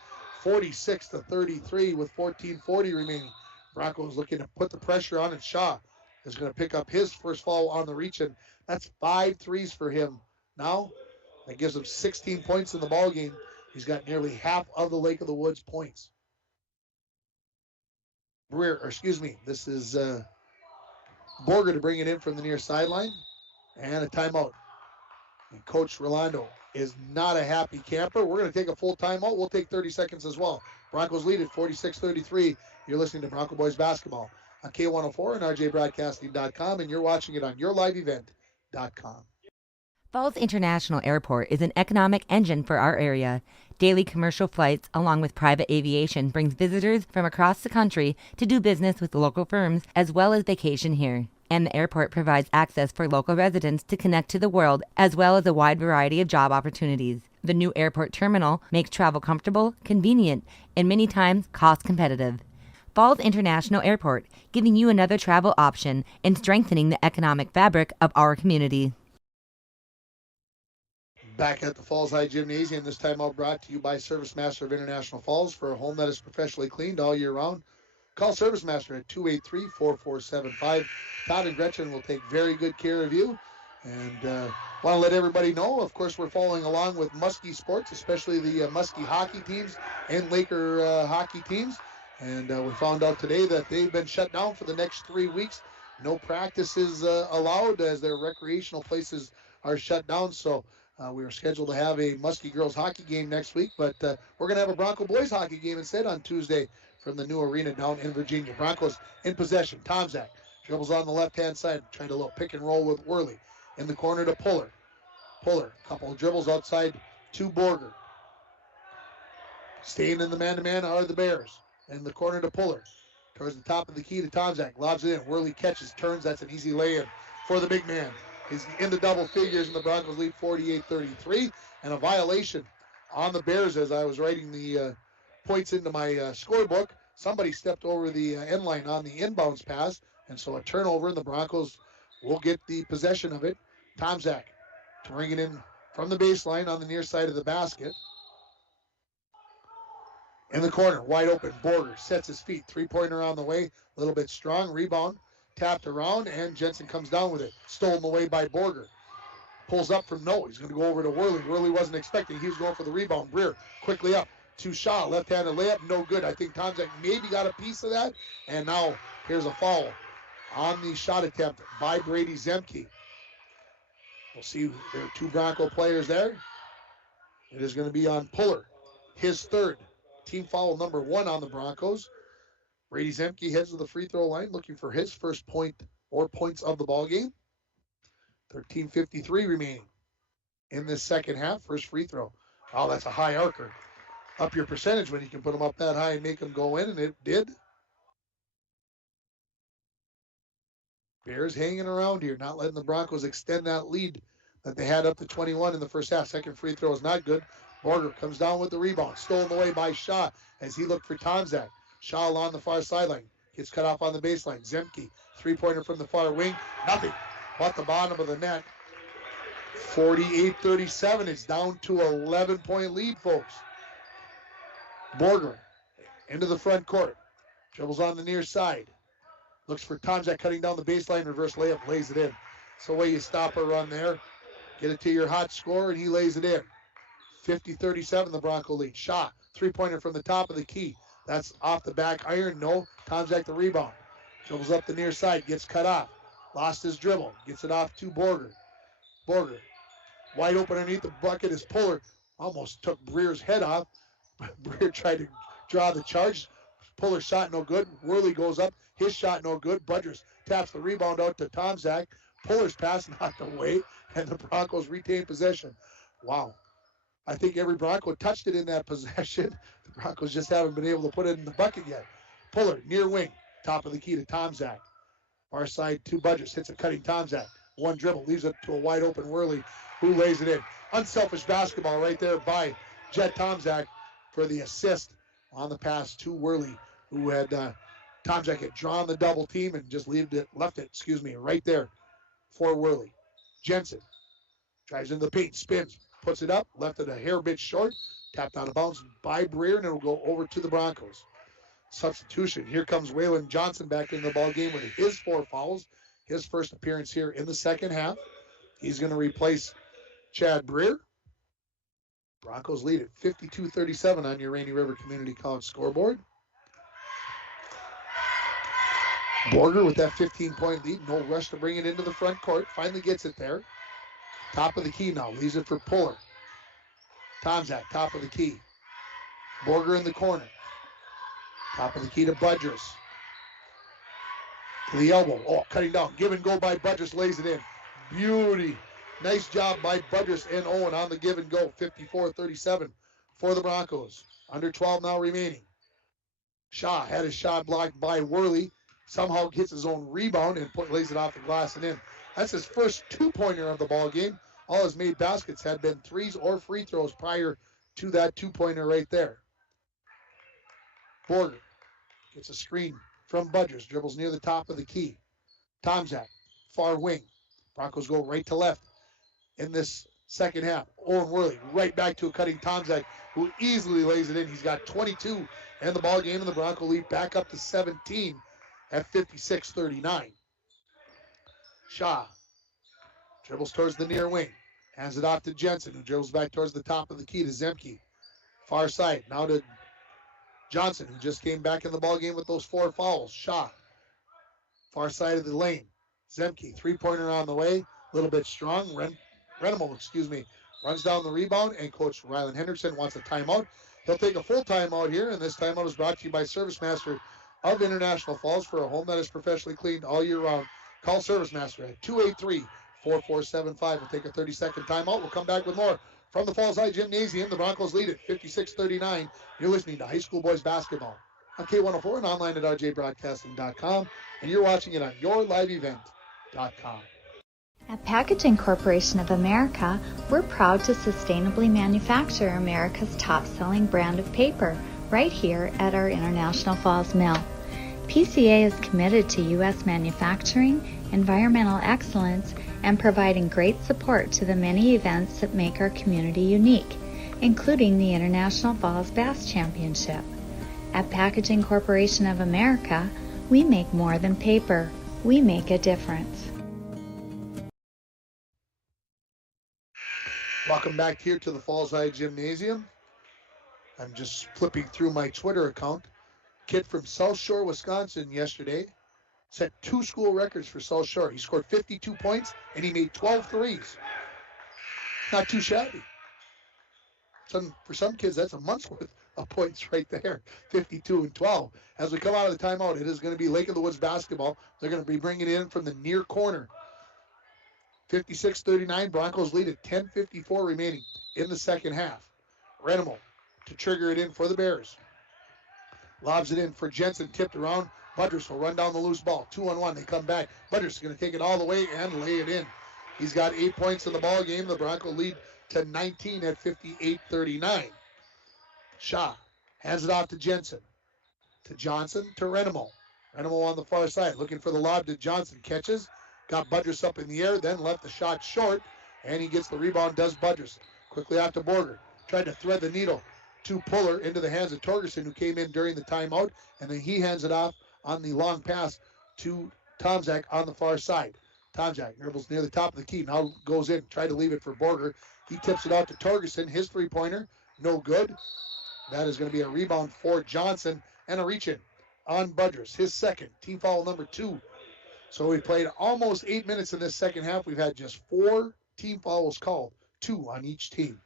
46-33 with 14:40 remaining. Broncos looking to put the pressure on, and Shaw is going to pick up his first foul on the reach, and that's 5 threes for him now. That gives him 16 points in the ball game. He's got nearly half of the Lake of the Woods points. This is Borger to bring it in from the near sideline, and a timeout. And Coach Rolando is not a happy camper. We're going to take a full timeout. We'll take 30 seconds as well. Broncos lead at 46-33. You're listening to Bronco Boys Basketball on K104 and RJBroadcasting.com, and you're watching it on yourliveevent.com. Falls International Airport is an economic engine for our area. Daily commercial flights, along with private aviation, brings visitors from across the country to do business with local firms as well as vacation here. And the airport provides access for local residents to connect to the world as well as a wide variety of job opportunities. The new airport terminal makes travel comfortable, convenient, and many times cost competitive. Falls International Airport, giving you another travel option and strengthening the economic fabric of our community. Back at the Falls High Gymnasium, this time out brought to you by Service Master of International Falls for a home that is professionally cleaned all year round. Call Service Master at 283-4475. Todd and Gretchen will take very good care of you. And want to let everybody know, of course, we're following along with Muskie sports, especially the Muskie hockey teams and Laker hockey teams. And we found out today that they've been shut down for the next 3 weeks. No practices allowed as their recreational places are shut down. So We were scheduled to have a Muskie girls hockey game next week, but we're going to have a Bronco boys hockey game instead on Tuesday from the new arena down in Virginia. Broncos in possession. Tomzak dribbles on the left-hand side, trying to little pick and roll with Worley. In the corner to Puller. Puller, couple of dribbles outside to Borger. Staying in the man-to-man are the Bears. In the corner to Puller. Towards the top of the key to Tomzak. Lobs it in. Worley catches, turns. That's an easy lay-in for the big man. He's in the double figures, and the Broncos lead 48-33. And a violation on the Bears as I was writing the points into my scorebook. Somebody stepped over the end line on the inbounds pass, and so a turnover, and the Broncos will get the possession of it. Tomzak to bring it in from the baseline on the near side of the basket. In the corner, wide open, Borger sets his feet. Three-pointer on the way, a little bit strong. Rebound, tapped around, and Jensen comes down with it. Stolen away by Borger. Pulls up from no. He's going to go over to Worley. Worley wasn't expecting. He was going for the rebound. Breer quickly up to Shaw. Left-handed layup, no good. I think Tomzak maybe got a piece of that. And now here's a foul on the shot attempt by Brady Zemke. We'll see. There are two Bronco players there. It is going to be on Puller. His third. Team foul number 1 on the Broncos. Brady Zemke heads to the free throw line looking for his first point or points of the ball game. 13:53 remaining in this second half. First free throw. Oh, that's a high arcer. Up your percentage when you can put them up that high and make them go in, and it did. Bears hanging around here, not letting the Broncos extend that lead that they had up to 21 in the first half. Second free throw is not good. Borger comes down with the rebound. Stolen away by Shaw as he looked for Tomzak. Shaw along the far sideline. Gets cut off on the baseline. Zemke, three-pointer from the far wing. Nothing but the bottom of the net. 48-37. It's down to 11-point lead, folks. Borger into the front court. Dribbles on the near side. Looks for Tomzak cutting down the baseline. Reverse layup. Lays it in. It's the way you stop a run there. Get it to your hot scorer, and he lays it in. 50-37, the Bronco lead. Shaw, three-pointer from the top of the key. That's off the back iron. No. Tomzak the rebound. Dribbles up the near side. Gets cut off. Lost his dribble. Gets it off to Borger. Borger. Wide open underneath the bucket is Puller. Almost took Breer's head off. Breer tried to draw the charge. Puller's shot no good. Worley goes up. His shot no good. Budgers taps the rebound out to Tomzak. Puller's pass knocked away, and the Broncos retain possession. Wow. I think every Bronco touched it in that possession. The Broncos just haven't been able to put it in the bucket yet. Puller, near wing, top of the key to Tomzak. Far side to Budgers, hits a cutting Tomzak. One dribble, leaves it to a wide open Worley, who lays it in. Unselfish basketball right there by Jet Tomzak for the assist on the pass to Worley, who had Tomzak had drawn the double team and just left it right there for Worley. Jensen drives into the paint, spins, puts it up, left it a hair bit short, tapped out of bounds by Breer, and it'll go over to the Broncos. Substitution. Here comes Waylon Johnson back in the ball game with his 4 fouls. His first appearance here in the second half. He's going to replace Chad Breer. Broncos lead at 52-37 on your Rainy River Community College scoreboard. Borger with that 15-point lead. No rush to bring it into the front court. Finally gets it there. Top of the key now. Leaves it for Puller. Tomzak, top of the key. Borger in the corner. Top of the key to Budgers. To the elbow. Oh, cutting down. Give and go by Budgers. Lays it in. Beauty. Nice job by Budgers and Owen on the give and go. 54-37 for the Broncos. Under 12 now remaining. Shaw had his shot blocked by Worley. Somehow gets his own rebound and lays it off the glass and in. That's his first 2-pointer of the ball game. All his made baskets had been threes or free throws prior to that 2-pointer right there. Borger gets a screen from Budgers. Dribbles near the top of the key. Tomzak, far wing. Broncos go right to left in this second half. Owen Worley right back to a cutting Tomzak, who easily lays it in. He's got 22 in the ball game, and the Bronco lead back up to 17 at 56-39. Shaw dribbles towards the near wing. Hands it off to Jensen, who dribbles back towards the top of the key to Zemke. Far side, now to Johnson, who just came back in the ball game with those 4 fouls. Shaw, far side of the lane. Zemke, 3-pointer on the way. A little bit strong. Renemo, runs down the rebound, and Coach Ryland Henderson wants a timeout. He'll take a full timeout here, and this timeout is brought to you by Service Master of International Falls for a home that is professionally cleaned all year round. Call Service Master at 283-4475. We'll take a 30-second timeout. We'll come back with more from the Falls High Gymnasium. The Broncos lead at 56-39. You're listening to high school boys basketball on K104 and online at rjbroadcasting.com, and you're watching it on yourliveevent.com. At Packaging Corporation of America, we're proud to sustainably manufacture America's top-selling brand of paper right here at our International Falls Mill. PCA is committed to U.S. manufacturing, environmental excellence, and providing great support to the many events that make our community unique, including the International Falls Bass Championship. At Packaging Corporation of America, we make more than paper. We make a difference. Welcome back here to the Falls High Gymnasium. I'm just flipping through my Twitter account. Kid from South Shore, Wisconsin yesterday set 2 school records for South Shore. He scored 52 points and he made 12 threes. Not too shabby. For some kids, that's a month's worth of points right there, 52 and 12. As we come out of the timeout, it is going to be Lake of the Woods basketball. They're going to be bringing it in from the near corner. 56-39, Broncos lead at 10:54 remaining in the second half. Renemo to trigger it in for the Bears. Lobs it in for Jensen, tipped around. Budrus will run down the loose ball. 2-on-1, they come back. Budrus is going to take it all the way and lay it in. He's got 8 points in the ball game. The Broncos lead to 19 at 58-39. Shaw hands it off to Jensen. To Johnson, to Renemo. Renemo on the far side, looking for the lob to Johnson. Catches. Got Budrus up in the air, then left the shot short, and he gets the rebound, does Budrus. Quickly out to Borger. Tried to thread the needle to Puller into the hands of Torgerson, who came in during the timeout, and then he hands it off on the long pass to Tomczak on the far side. Tomczak dribbles near the top of the key, now goes in, tried to leave it for Borger. He tips it out to Torgerson, his three-pointer, no good. That is going to be a rebound for Johnson, and a reach-in on Budrus, his second, team foul number 2. So we played almost 8 minutes in this second half. We've had just 4 team fouls called, 2 on each team.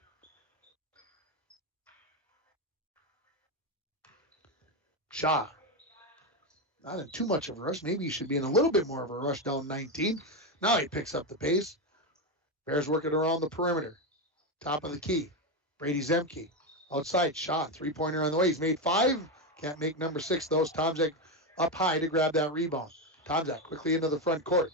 Shaw, not in too much of a rush. Maybe he should be in a little bit more of a rush down 19. Now he picks up the pace. Bears working around the perimeter. Top of the key. Brady Zemke. Outside, Shaw, three-pointer on the way. He's made 5. Can't make number 6, though. Tomczak up high to grab that rebound. Tomczak quickly into the front court.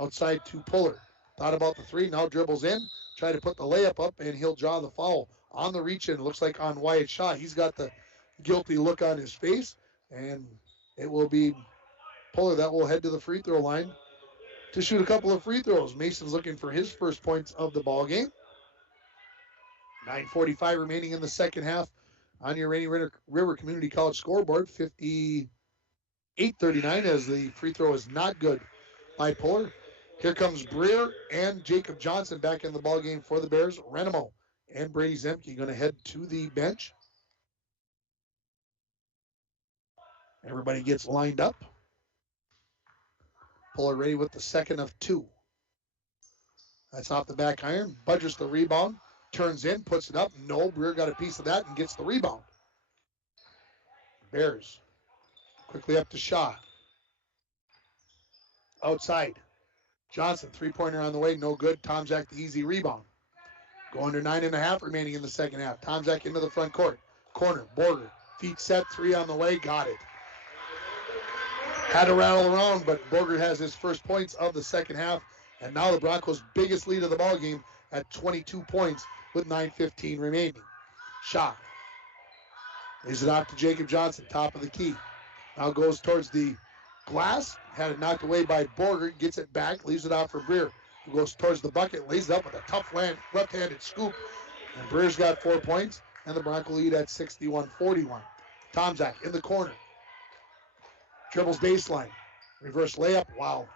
Outside to Puller. Thought about the 3, now dribbles in. Try to put the layup up, and he'll draw the foul on the reach-in. Looks like on Wyatt Shaw. He's got the guilty look on his face, and it will be Puller that will head to the free throw line to shoot a couple of free throws. Mason's looking for his first points of the ball game. 9:45 remaining in the second half on your Rainy River Community College scoreboard. 58-39 as the free throw is not good by Puller. Here comes Breer and Jacob Johnson back in the ball game for the Bears. Renemo and Brady Zemke going to head to the bench. Everybody gets lined up. Puller ready with the second of 2. That's off the back iron. Budrus the rebound. Turns in, puts it up. No, Breer got a piece of that and gets the rebound. Bears quickly up to Shaw. Outside. Johnson, three-pointer on the way, no good. Tomczak the easy rebound. Go under 9.5 remaining in the second half. Tomczak into the front court. Corner, Borger. Feet set, 3 on the way, got it. Had to rattle around, but Borger has his first points of the second half. And now the Broncos' biggest lead of the ball game at 22 points with 9:15 remaining. Shaw. Lays it out to Jacob Johnson, top of the key. Now goes towards the glass. Had it knocked away by Borger. Gets it back, leaves it out for Breer, who goes towards the bucket, lays it up with a tough left-handed scoop. And Breer's got 4 points, and the Bronco lead at 61-41. Tomczak in the corner. Dribbles baseline. Reverse layup. Wow.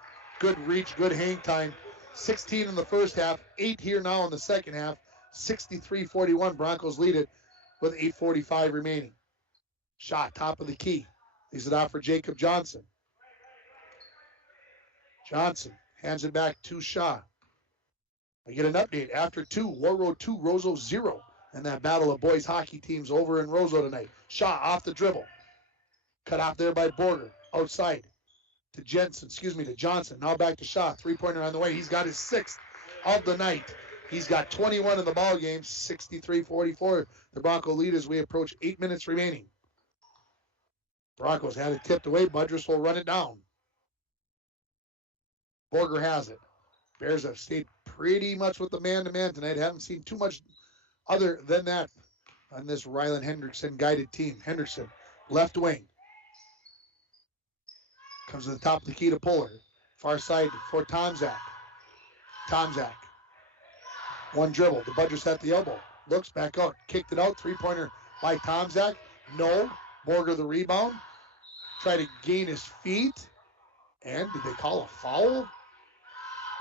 Good reach, good hang time. 16 in the first half, 8 here now in the second half. 63-41. Broncos lead it with 8:45 remaining. Shot, top of the key. Leaves it out for Jacob Johnson. Johnson hands it back to Shaw. I get an update after 2, War Road 2, Roseau 0. And that battle of boys hockey teams over in Roseau tonight. Shaw off the dribble. Cut off there by Borger. Outside to Johnson. Now back to Shaw. 3-pointer on the way. He's got his 6th of the night. He's got 21 in the ball game. 63-44. The Bronco lead as we approach 8 minutes remaining. Broncos had it tipped away. Budrus will run it down. Borger has it. Bears have stayed pretty much with the man-to-man tonight. Haven't seen too much other than that on this Ryland Henderson guided team. Henderson, left wing. Comes to the top of the key to Puller. Far side for Tomzak. One dribble. The Budgers at the elbow. Looks back out. Kicked it out. 3-pointer by Tomzak. No. Borger the rebound. Try to gain his feet. And did they call a foul?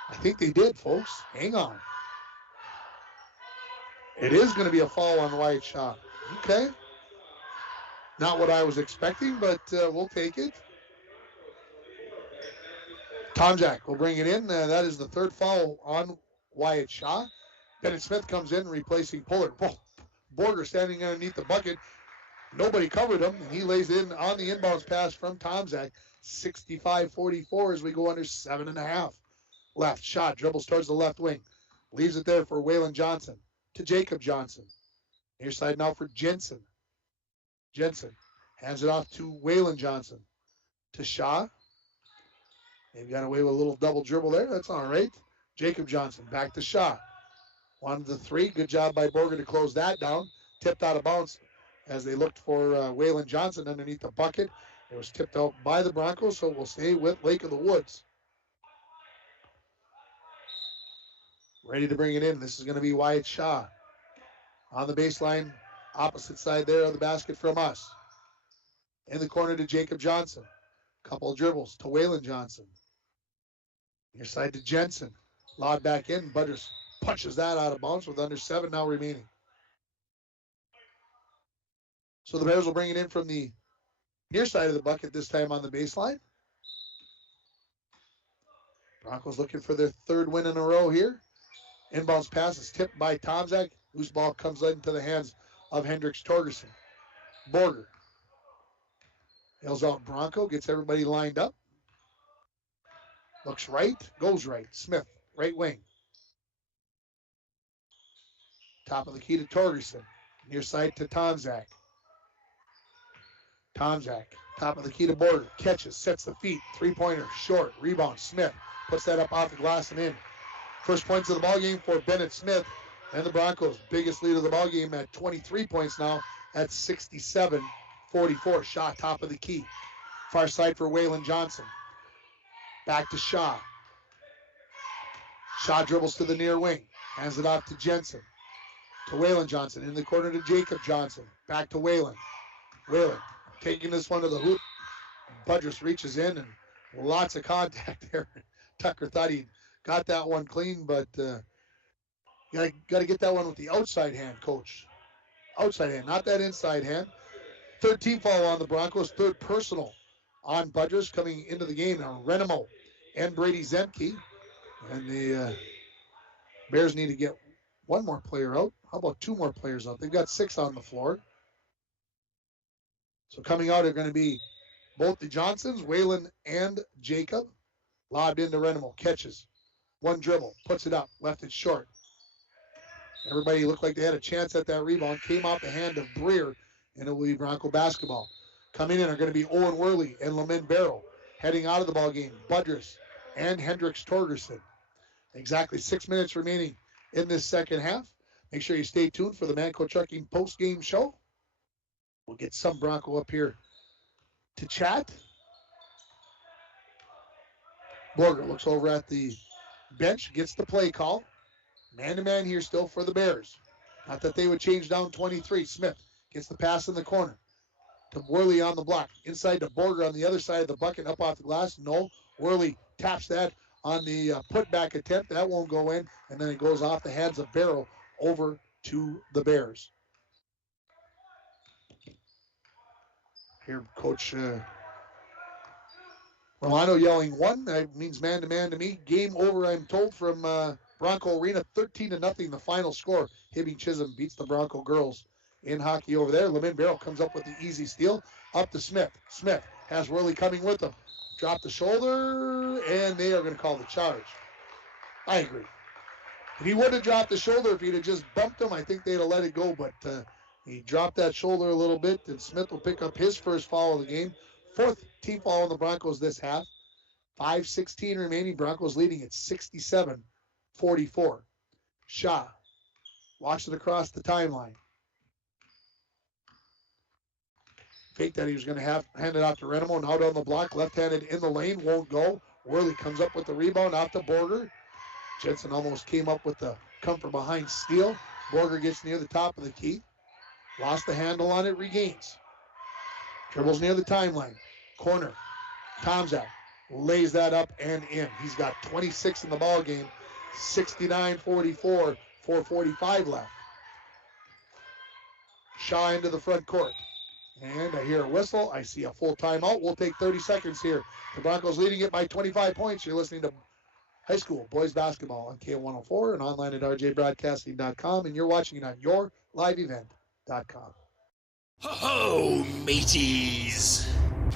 I think they did, folks. Hang on. It is going to be a foul on Wyatt Shaw. Okay. Not what I was expecting, but we'll take it. Tomzak will bring it in. That is the 3rd foul on Wyatt Shaw. Bennett Smith comes in replacing Puller. Borger standing underneath the bucket. Nobody covered him, and he lays in on the inbounds pass from Tomzak. 65-44 as we go under 7.5 left. Shot dribbles towards the left wing. Leaves it there for Waylon Johnson to Jacob Johnson. Near side now for Jensen. Jensen hands it off to Waylon Johnson. To Shaw. Maybe got away with a little double dribble there. That's all right. Jacob Johnson back to Shaw. 1 to 3. Good job by Borger to close that down. Tipped out of bounds as they looked for Waylon Johnson underneath the bucket. It was tipped out by the Broncos, so we'll stay with Lake of the Woods. Ready to bring it in. This is going to be Wyatt Shaw. On the baseline, opposite side there of the basket from us. In the corner to Jacob Johnson. Couple of dribbles to Waylon Johnson. Near side to Jensen. Lobbed back in. Butters punches that out of bounds with under 7 now remaining. So the Bears will bring it in from the near side of the bucket, this time on the baseline. Broncos looking for their 3rd win in a row here. Inbounds pass is tipped by Tomzak. Loose ball comes into the hands of Hendricks Torgerson. Borger. Hails out Bronco, gets everybody lined up. Looks right, goes right. Smith, right wing. Top of the key to Torgerson. Near side to Tomzak. Top of the key to Borger. Catches, sets the feet. 3-pointer, short. Rebound, Smith. Puts that up off the glass and in. First points of the ballgame for Bennett Smith and the Broncos. Biggest lead of the ballgame at 23 points now at 67-44. Shot top of the key. Far side for Waylon Johnson. Back to Shaw. Shaw dribbles to the near wing. Hands it off to Jensen. To Waylon Johnson. In the corner to Jacob Johnson. Back to Waylon. Waylon taking this one to the hoop. Budrus reaches in and lots of contact there. Tucker thought he got that one clean, but got to get that one with the outside hand, coach. Outside hand, not that inside hand. 3rd team foul on the Broncos. 3rd personal on Budrus coming into the game. Now Renemo and Brady Zemke. And the Bears need to get 1 more player out. How about 2 more players out? They've got 6 on the floor. So coming out are going to be both the Johnsons, Waylon and Jacob. Lobbed into Renemo. Catches. 1 dribble. Puts it up. Left it short. Everybody looked like they had a chance at that rebound. Came off the hand of Breer, and it will be Bronco basketball. Coming in are going to be Owen Worley and Lamin Barrow. Heading out of the ball game, Budrus and Hendricks Torgerson. Exactly 6 minutes remaining in this second half. Make sure you stay tuned for the Manco Trucking post-game show. We'll get some Bronco up here to chat. Borger looks over at the bench, gets the play call. Man-to-man here still for the Bears. Not that they would change down 23. Smith gets the pass in the corner to Worley on the block. Inside to Borger on the other side of the bucket, up off the glass. No. Worley taps that on the putback attempt. That won't go in. And then it goes off the hands of Barrow over to the Bears. Here, Coach Rolando yelling 1. That means man-to-man to me. Game over, I'm told, from Bronco Arena, 13-0, the final score. Hibbing Chisholm beats the Bronco girls in hockey over there. Lemon Barrel comes up with the easy steal. Up to Smith. Smith has Worley coming with him. Drop the shoulder, and they are going to call the charge. I agree. If he would have dropped the shoulder, if he'd have just bumped him, I think they'd have let it go. But he dropped that shoulder a little bit, and Smith will pick up his first foul of the game. Fourth team foul on the Broncos this half. 5:16 remaining. Broncos leading at 67-44. Shaw watched it across the timeline. Fake that he was going to hand it out to Renemo. Now down the block, left-handed in the lane, won't go. Worley comes up with the rebound off to Borger. Jensen almost came up with the come from behind steal. Borger gets near the top of the key. Lost the handle on it, regains. Dribbles near the timeline. Corner. Tomzak lays that up and in. He's got 26 in the ball game. 69-44, 4:45 left. Shaw into the front court. And I hear a whistle. I see a full timeout. We'll take 30 seconds here. The Broncos leading it by 25 points. You're listening to high school boys basketball on K104 and online at rjbroadcasting.com. And you're watching it on yourliveevent.com. Ho-ho, mateys!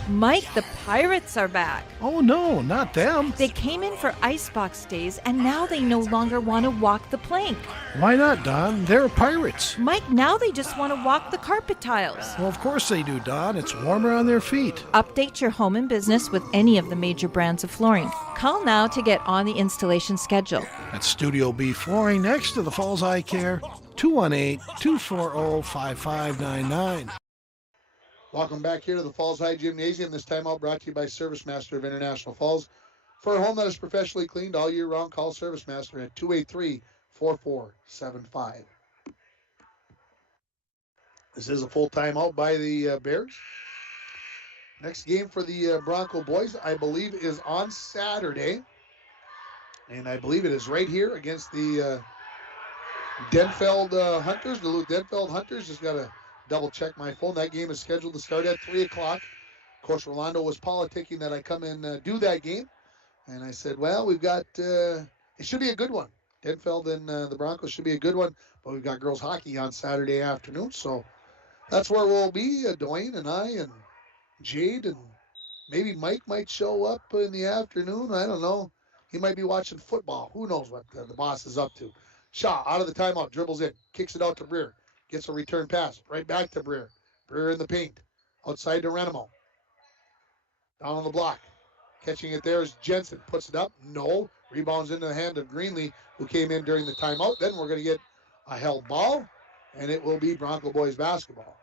Mike, the Pirates are back. Oh no, not them. They came in for icebox days, and now they no longer want to walk the plank. Why not, Don? They're pirates. Mike, now they just want to walk the carpet tiles. Well, of course they do, Don. It's warmer on their feet. Update your home and business with any of the major brands of flooring. Call now to get on the installation schedule. At Studio B Flooring next to the Falls Eye Care, 218-240-5599. Welcome back here to the Falls High Gymnasium. This timeout brought to you by Service Master of International Falls. For a home that is professionally cleaned all year round, call Service Master at 283-4475. This is a full timeout by the Bears. Next game for the Bronco boys, I believe, is on Saturday. And I believe it is right here against the Denfeld Hunters. The Duluth Denfeld Hunters. Just got to double check my phone. That game is scheduled to start at 3 o'clock. Coach Rolando was politicking that I come and do that game. And I said, well, we've got, it should be a good one. Denfeld and the Broncos should be a good one. But we've got girls hockey on Saturday afternoon. So that's where we'll be. Dwayne and I and Jade and maybe Mike might show up in the afternoon. I don't know. He might be watching football. Who knows what the boss is up to. Shaw out of the timeout, dribbles in, kicks it out to Breer. Gets a return pass right back to Breer. Breer in the paint. Outside to Renemo. Down on the block. Catching it there is Jensen. Puts it up. No. Rebounds into the hand of Greenlee, who came in during the timeout. Then we're going to get a held ball, and it will be Bronco boys basketball.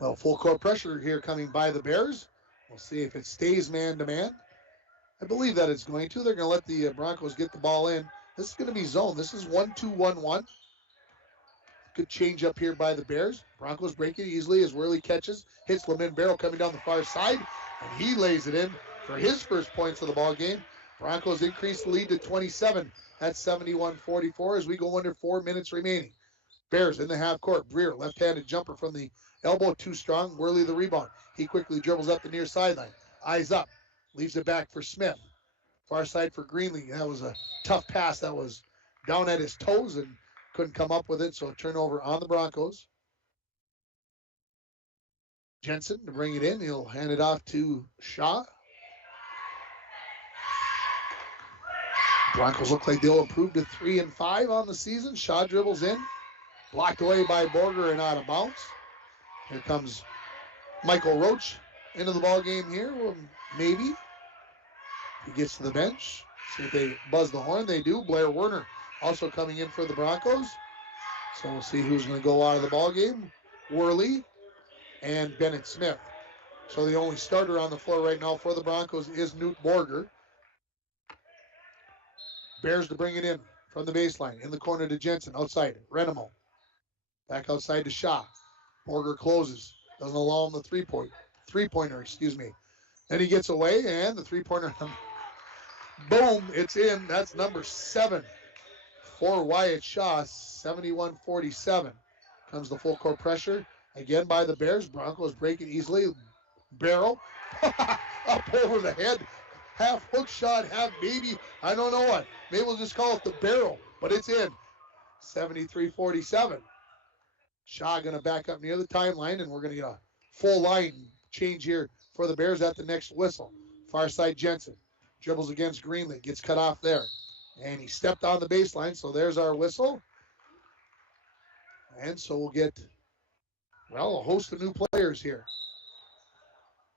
Well, full court pressure here coming by the Bears. We'll see if it stays man-to-man. I believe that it's going to. They're going to let the Broncos get the ball in. This is going to be zone. This is 1-2-1-1. Good change up here by the Bears. Broncos break it easily as Worley catches. Hits Lemon Barrow coming down the far side. And he lays it in for his first points of the ball game. Broncos increase the lead to 27. That's 71-44 as we go under 4 minutes remaining. Bears in the half court. Breer, left-handed jumper from the elbow, too strong. Worley the rebound. He quickly dribbles up the near sideline. Eyes up. Leaves it back for Smith. Far side for Greenlee. That was a tough pass. That was down at his toes and couldn't come up with it. So a turnover on the Broncos. Jensen to bring it in. He'll hand it off to Shaw. Broncos look like they'll improve to 3-5 on the season. Shaw dribbles in. Blocked away by Borger and out of bounds. Here comes Michael Roach into the ball game here. Well, maybe. He gets to the bench. See if they buzz the horn. They do. Blair Werner also coming in for the Broncos. So we'll see who's going to go out of the ball game. Worley and Bennett Smith. So the only starter on the floor right now for the Broncos is Newt Borger. Bears to bring it in from the baseline. In the corner to Jensen. Outside. Renemo. Back outside to Shaw. Borger closes. Doesn't allow him the three-pointer. Then he gets away, and the three-pointer, boom, it's in. That's number 7 for Wyatt Shaw, 71-47. Comes the full court pressure, again by the Bears. Broncos break it easily. Barrow, up over the head half hook shot, half maybe, I don't know what. Maybe we'll just call it the barrel, but it's in. 73-47. Shaw going to back up near the timeline, and we're going to get a full line change here for the Bears at the next whistle. Far side Jensen dribbles against Greenlee, gets cut off there. And he stepped on the baseline, so there's our whistle. And so we'll get, well, a host of new players here.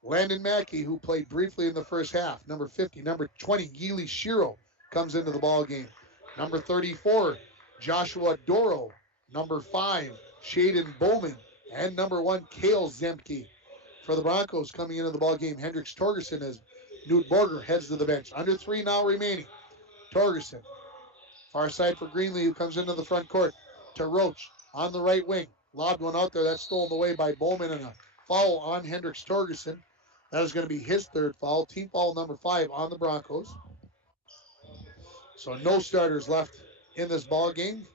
Landon Mackey, who played briefly in the first half. Number 50, number 20, Yili Shiro comes into the ball game. Number 34, Joshua Doro. Number 5, Shaden Bowman. And number 1, Kale Zemke. For the Broncos coming into the ball game, Hendricks Torgerson as Newt Borger heads to the bench. Under 3 now remaining. Torgerson. Far side for Greenlee, who comes into the front court. To Roach on the right wing. Lobbed one out there. That's stolen away by Bowman, and a foul on Hendricks Torgerson. That is going to be his third foul. Team foul number 5 on the Broncos. So no starters left in this ball game.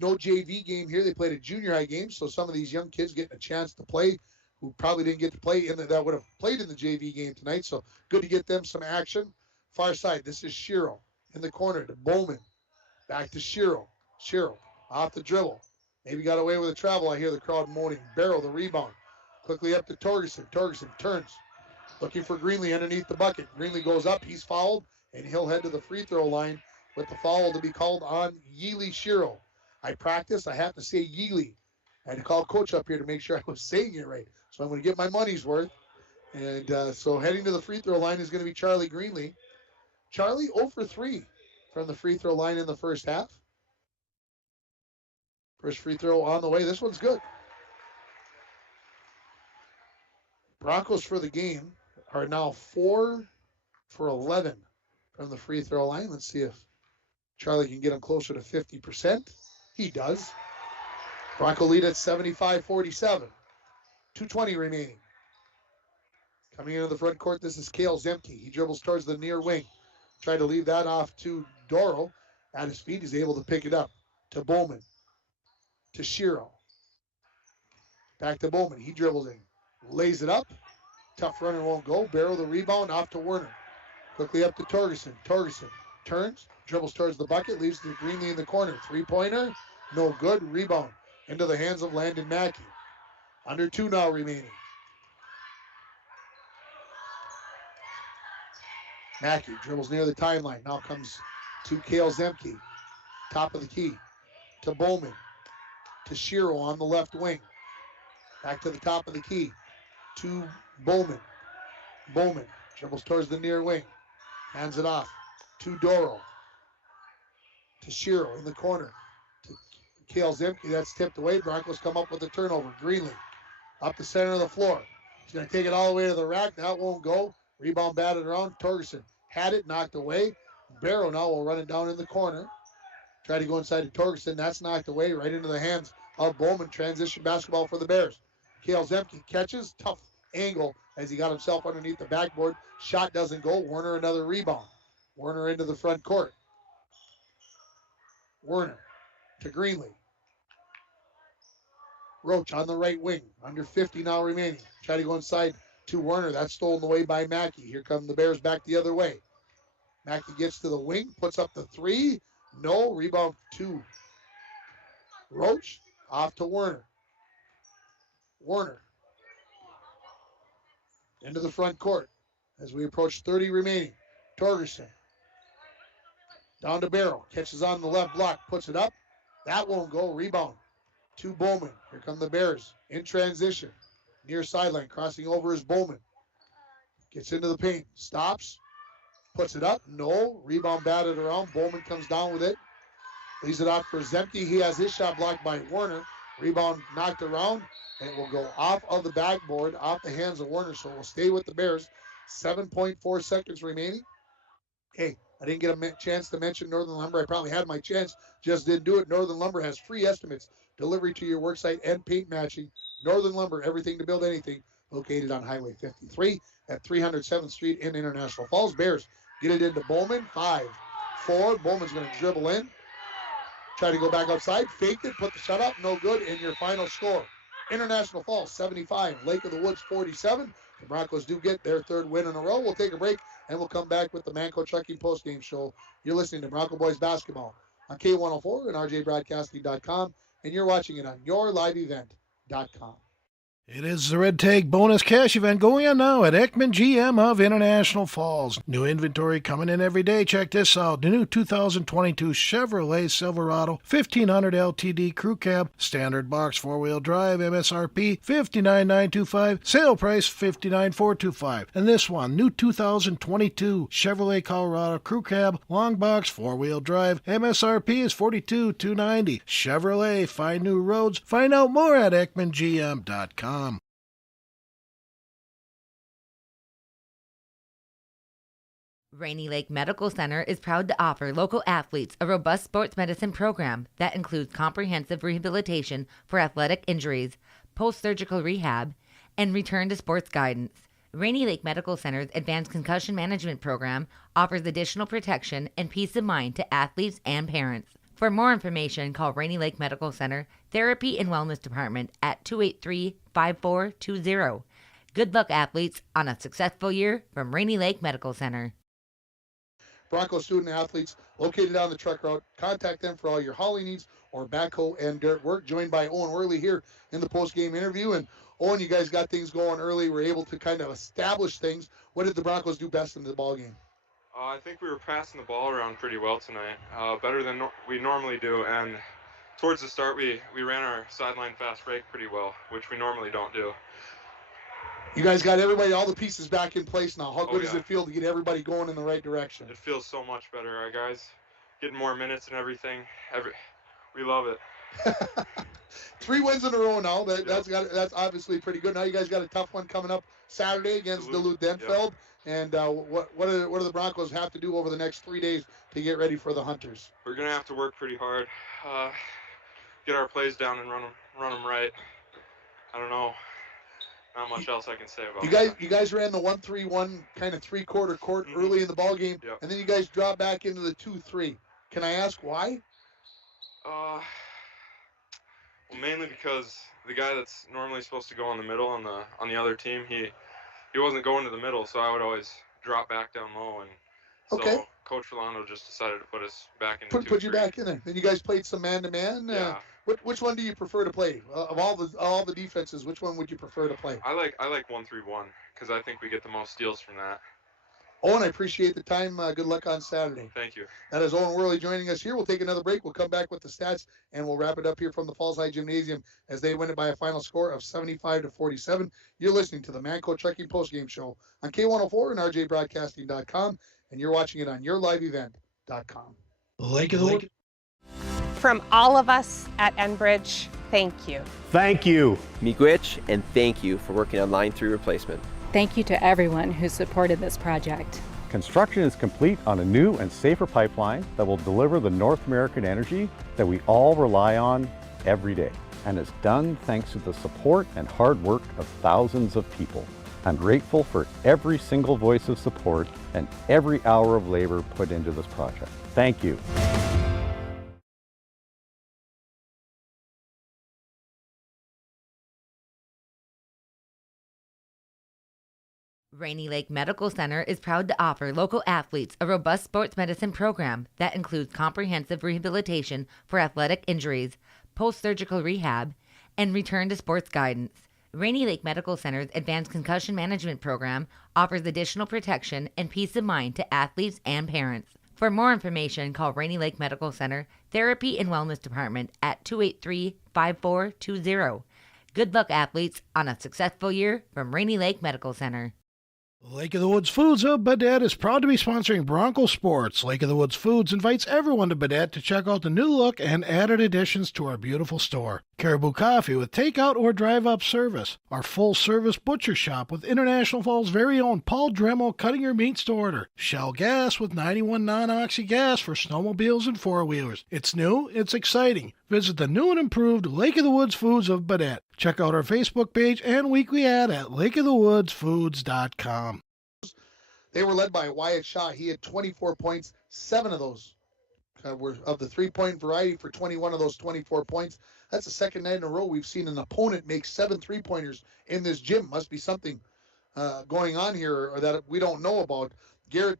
No JV game here. They played a junior high game, so some of these young kids getting a chance to play who probably didn't get to play that would have played in the JV game tonight. So good to get them some action. Far side, this is Shiro in the corner to Bowman. Back to Shiro. Shiro off the dribble. Maybe got away with a travel. I hear the crowd moaning. Barrow the rebound. Quickly up to Torgerson. Torgerson turns. Looking for Greenlee underneath the bucket. Greenlee goes up. He's fouled, and he'll head to the free throw line with the foul to be called on Yili Shiro. I practiced. I have to say Yili. I had to call coach up here to make sure I was saying it right. So I'm going to get my money's worth. And so heading to the free throw line is going to be Charlie Greenlee. Charlie 0 for 3 from the free throw line in the first half. First free throw on the way. This one's good. Broncos for the game are now 4 for 11 from the free throw line. Let's see if Charlie can get them closer to 50%. He does. Bronco lead at 75-47. 2:20 remaining. Coming into the front court, this is Kale Zemke. He dribbles towards the near wing. Tried to leave that off to Doro. At his feet, he's able to pick it up. To Bowman. To Shiro. Back to Bowman. He dribbles in. Lays it up. Tough runner won't go. Barrow the rebound off to Werner. Quickly up to Torgerson. Torgerson turns. Dribbles towards the bucket. Leaves to Greenlee in the corner. Three-pointer. No good. Rebound. Into the hands of Landon Mackey. Under 2 now remaining. Mackey dribbles near the timeline. Now comes to Kale Zemke. Top of the key. To Bowman. To Shiro on the left wing. Back to the top of the key. To Bowman. Bowman dribbles towards the near wing. Hands it off. To Doro. To Shiro in the corner. To Kale Zemke. That's tipped away. Broncos come up with a turnover. Greenlee up the center of the floor. He's going to take it all the way to the rack. That won't go. Rebound batted around. Torgerson had it, knocked away. Barrow now will run it down in the corner. Try to go inside to Torgerson. That's knocked away right into the hands of Bowman. Transition basketball for the Bears. Kale Zemke catches. Tough angle as he got himself underneath the backboard. Shot doesn't go. Werner another rebound. Werner into the front court. Werner to Greenlee. Roach on the right wing. Under 50 now remaining. Try to go inside to Werner. That's stolen away by Mackey. Here come the Bears back the other way. Mackey gets to the wing. Puts up the 3. No. Rebound to Roach. Off to Werner. Werner. Into the front court as we approach 30 remaining. Torgerson. Down to Barrow. Catches on the left block. Puts it up. That won't go. Rebound to Bowman. Here come the Bears in transition. Near sideline. Crossing over is Bowman. Gets into the paint. Stops. Puts it up. No. Rebound batted around. Bowman comes down with it. Leaves it off for Zemke. He has his shot blocked by Werner. Rebound knocked around. And it will go off of the backboard, off the hands of Werner. So we'll stay with the Bears. 7.4 seconds remaining. Hey, I didn't get a chance to mention Northern Lumber. I probably had my chance, just didn't do it. Northern Lumber has free estimates, delivery to your worksite, and paint matching. Northern Lumber, everything to build anything, located on Highway 53 at 307th Street in International Falls. Bears get it into Bowman. 5-4. Bowman's going to dribble in. Try to go back outside. Fake it. Put the shot up. No good. And your final score. International Falls 75. Lake of the Woods 47. The Broncos do get their third win in a row. We'll take a break, and we'll come back with the Manco Trucking postgame show. You're listening to Bronco Boys Basketball on K104 and RJBroadcasting.com, and you're watching it on yourliveevent.com. It is the Red Tag Bonus Cash event going on now at Ekman GM of International Falls. New inventory coming in every day. Check this out. The new 2022 Chevrolet Silverado 1500 LTD Crew Cab, standard box 4-wheel drive, MSRP $59,925, sale price $59,425. And this one, new 2022 Chevrolet Colorado Crew Cab, long box 4-wheel drive, MSRP is $42,290. Chevrolet, find new roads. Find out more at EkmanGM.com. Rainy Lake Medical Center is proud to offer local athletes a robust sports medicine program that includes comprehensive rehabilitation for athletic injuries, post-surgical rehab, and return to sports guidance. Rainy Lake Medical Center's advanced concussion management program offers additional protection and peace of mind to athletes and parents. For more information, call Rainy Lake Medical Center Therapy and Wellness Department at 283-5420. Good luck, athletes, on a successful year from Rainy Lake Medical Center. Bronco student athletes located on the truck route. Contact them for all your hauling needs or backhoe and dirt work. Joined by Owen Worley here in the post-game interview. And Owen, you guys got things going early. We're able to kind of establish things. What did the Broncos do best in the ball game? I think we were passing the ball around pretty well tonight, better than we normally do. And towards the start, we ran our sideline fast break pretty well, which we normally don't do. You guys got everybody, all the pieces back in place now. How good does it feel to get everybody going in the right direction? It feels so much better. Our guys getting more minutes and everything. We love it. 3 wins in a row now. That's obviously pretty good. Now you guys got a tough one coming up Saturday against Duluth Denfeld. Yep. And what do the Broncos have to do over the next 3 days to get ready for the Hunters? We're gonna have to work pretty hard, get our plays down and run them right. I don't know. Not much else I can say about that. You guys ran the 1-3-1 kind of three-quarter court early in the ball game, and then you guys dropped back into the 2-3. Can I ask why? Well, mainly because the guy that's normally supposed to go in the middle on the other team, he wasn't going to the middle, so I would always drop back down low, and so Coach Rolando just decided to put us back into 2-3. Put you back in there. Then you guys played some man-to-man. Yeah. Which one do you prefer to play? Of all the defenses, which one would you prefer to play? I like 1-3-1 because I think we get the most steals from that. Owen, I appreciate the time. Good luck on Saturday. Thank you. That is Owen Worley joining us here. We'll take another break. We'll come back with the stats, and we'll wrap it up here from the Falls High Gymnasium as they win it by a final score of 75-47. You're listening to the Manco Trucking postgame show on K104 and RJBroadcasting.com, and you're watching it on yourliveevent.com. Lake of the Woods. From all of us at Enbridge, thank you. Thank you. Miigwech, and thank you for working on Line 3 replacement. Thank you to everyone who supported this project. Construction is complete on a new and safer pipeline that will deliver the North American energy that we all rely on every day. And it's done thanks to the support and hard work of thousands of people. I'm grateful for every single voice of support and every hour of labor put into this project. Thank you. Rainy Lake Medical Center is proud to offer local athletes a robust sports medicine program that includes comprehensive rehabilitation for athletic injuries, post-surgical rehab, and return to sports guidance. Rainy Lake Medical Center's advanced concussion management program offers additional protection and peace of mind to athletes and parents. For more information, call Rainy Lake Medical Center Therapy and Wellness Department at 283-5420. Good luck, athletes, on a successful year from Rainy Lake Medical Center. Lake of the Woods Foods of Baudette is proud to be sponsoring Bronco Sports. Lake of the Woods Foods invites everyone to Baudette to check out the new look and added additions to our beautiful store. Caribou Coffee with takeout or drive-up service. Our full-service butcher shop with International Falls' very own Paul Dremel cutting your meats to order. Shell Gas with 91 non-oxy gas for snowmobiles and four-wheelers. It's new, it's exciting. Visit the new and improved Lake of the Woods Foods of Baudette. Check out our Facebook page and weekly ad at lakeofthewoodsfoods.com. They were led by Wyatt Shaw. He had 24 points. 7 of those were of the three-point variety for 21 of those 24 points. That's the second night in a row we've seen an opponent make 7 three-pointers in this gym. Must be something going on here or that we don't know about. Garrett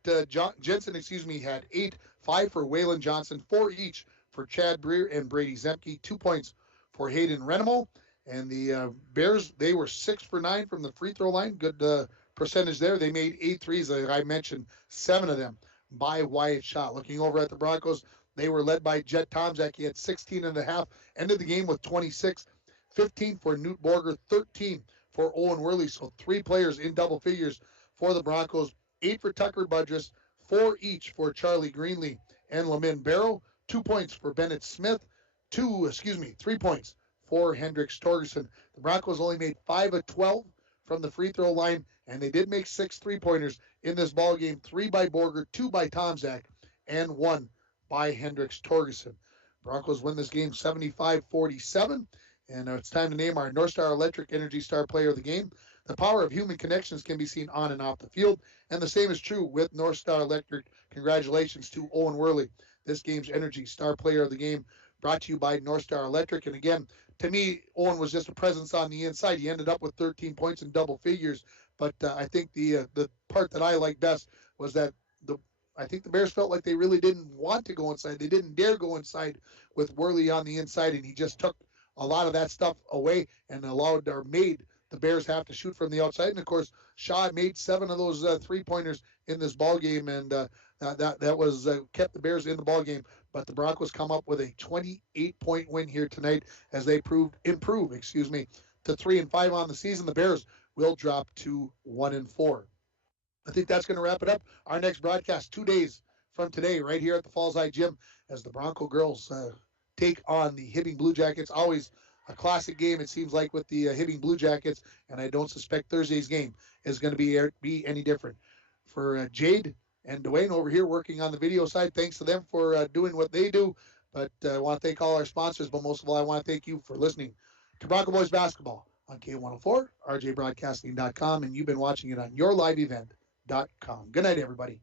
Jensen, had 8, 5 for Waylon Johnson, 4 each for Chad Breer and Brady Zemke, 2 points for Hayden Renemo. And the Bears, they were 6 for 9 from the free throw line. Good percentage there. They made 8 threes. I mentioned 7 of them by Wyatt Shaw. Looking over at the Broncos, they were led by Jet Tomczak. He had 16 and a half. Ended the game with 26, 15 for Newt Borger, 13 for Owen Worley. So 3 players in double figures for the Broncos. 8 for Tucker Budrus, 4 each for Charlie Greenlee and Lamin Barrow. 2 points for Bennett Smith. 3 points for Hendricks Torgerson. The Broncos only made 5 of 12 from the free throw line, and they did make 6 3-pointers in this ball game. 3 by Borger, 2 by Tomczak, and 1 by Hendricks Torgerson. Broncos win this game 75-47, and it's time to name our North Star Electric Energy Star Player of the Game. The power of human connections can be seen on and off the field, and the same is true with North Star Electric. Congratulations to Owen Worley, this game's Energy Star Player of the Game, brought to you by North Star Electric. And again, to me, Owen was just a presence on the inside. He ended up with 13 points in double figures, but I think the part that I like best was that I think the Bears felt like they really didn't want to go inside. They didn't dare go inside with Worley on the inside, and he just took a lot of that stuff away and made the Bears have to shoot from the outside. And of course, Shaw made 7 of those 3-pointers in this ball game, and that was kept the Bears in the ball game. But the Broncos come up with a 28-point win here tonight as they improve to 3-5 on the season. The Bears will drop to 1-4. I think that's going to wrap it up. Our next broadcast 2 days from today, right here at the Falls High Gym, as the Bronco girls take on the Hibbing Blue Jackets. Always a classic game, it seems like, with the Hibbing Blue Jackets, and I don't suspect Thursday's game is going to be any different. For Jade and Dwayne over here working on the video side, thanks to them for doing what they do. But I want to thank all our sponsors, but most of all, I want to thank you for listening to Bronco Boys Basketball on K104, rjbroadcasting.com, and you've been watching it on yourliveevent.com. Good night, everybody.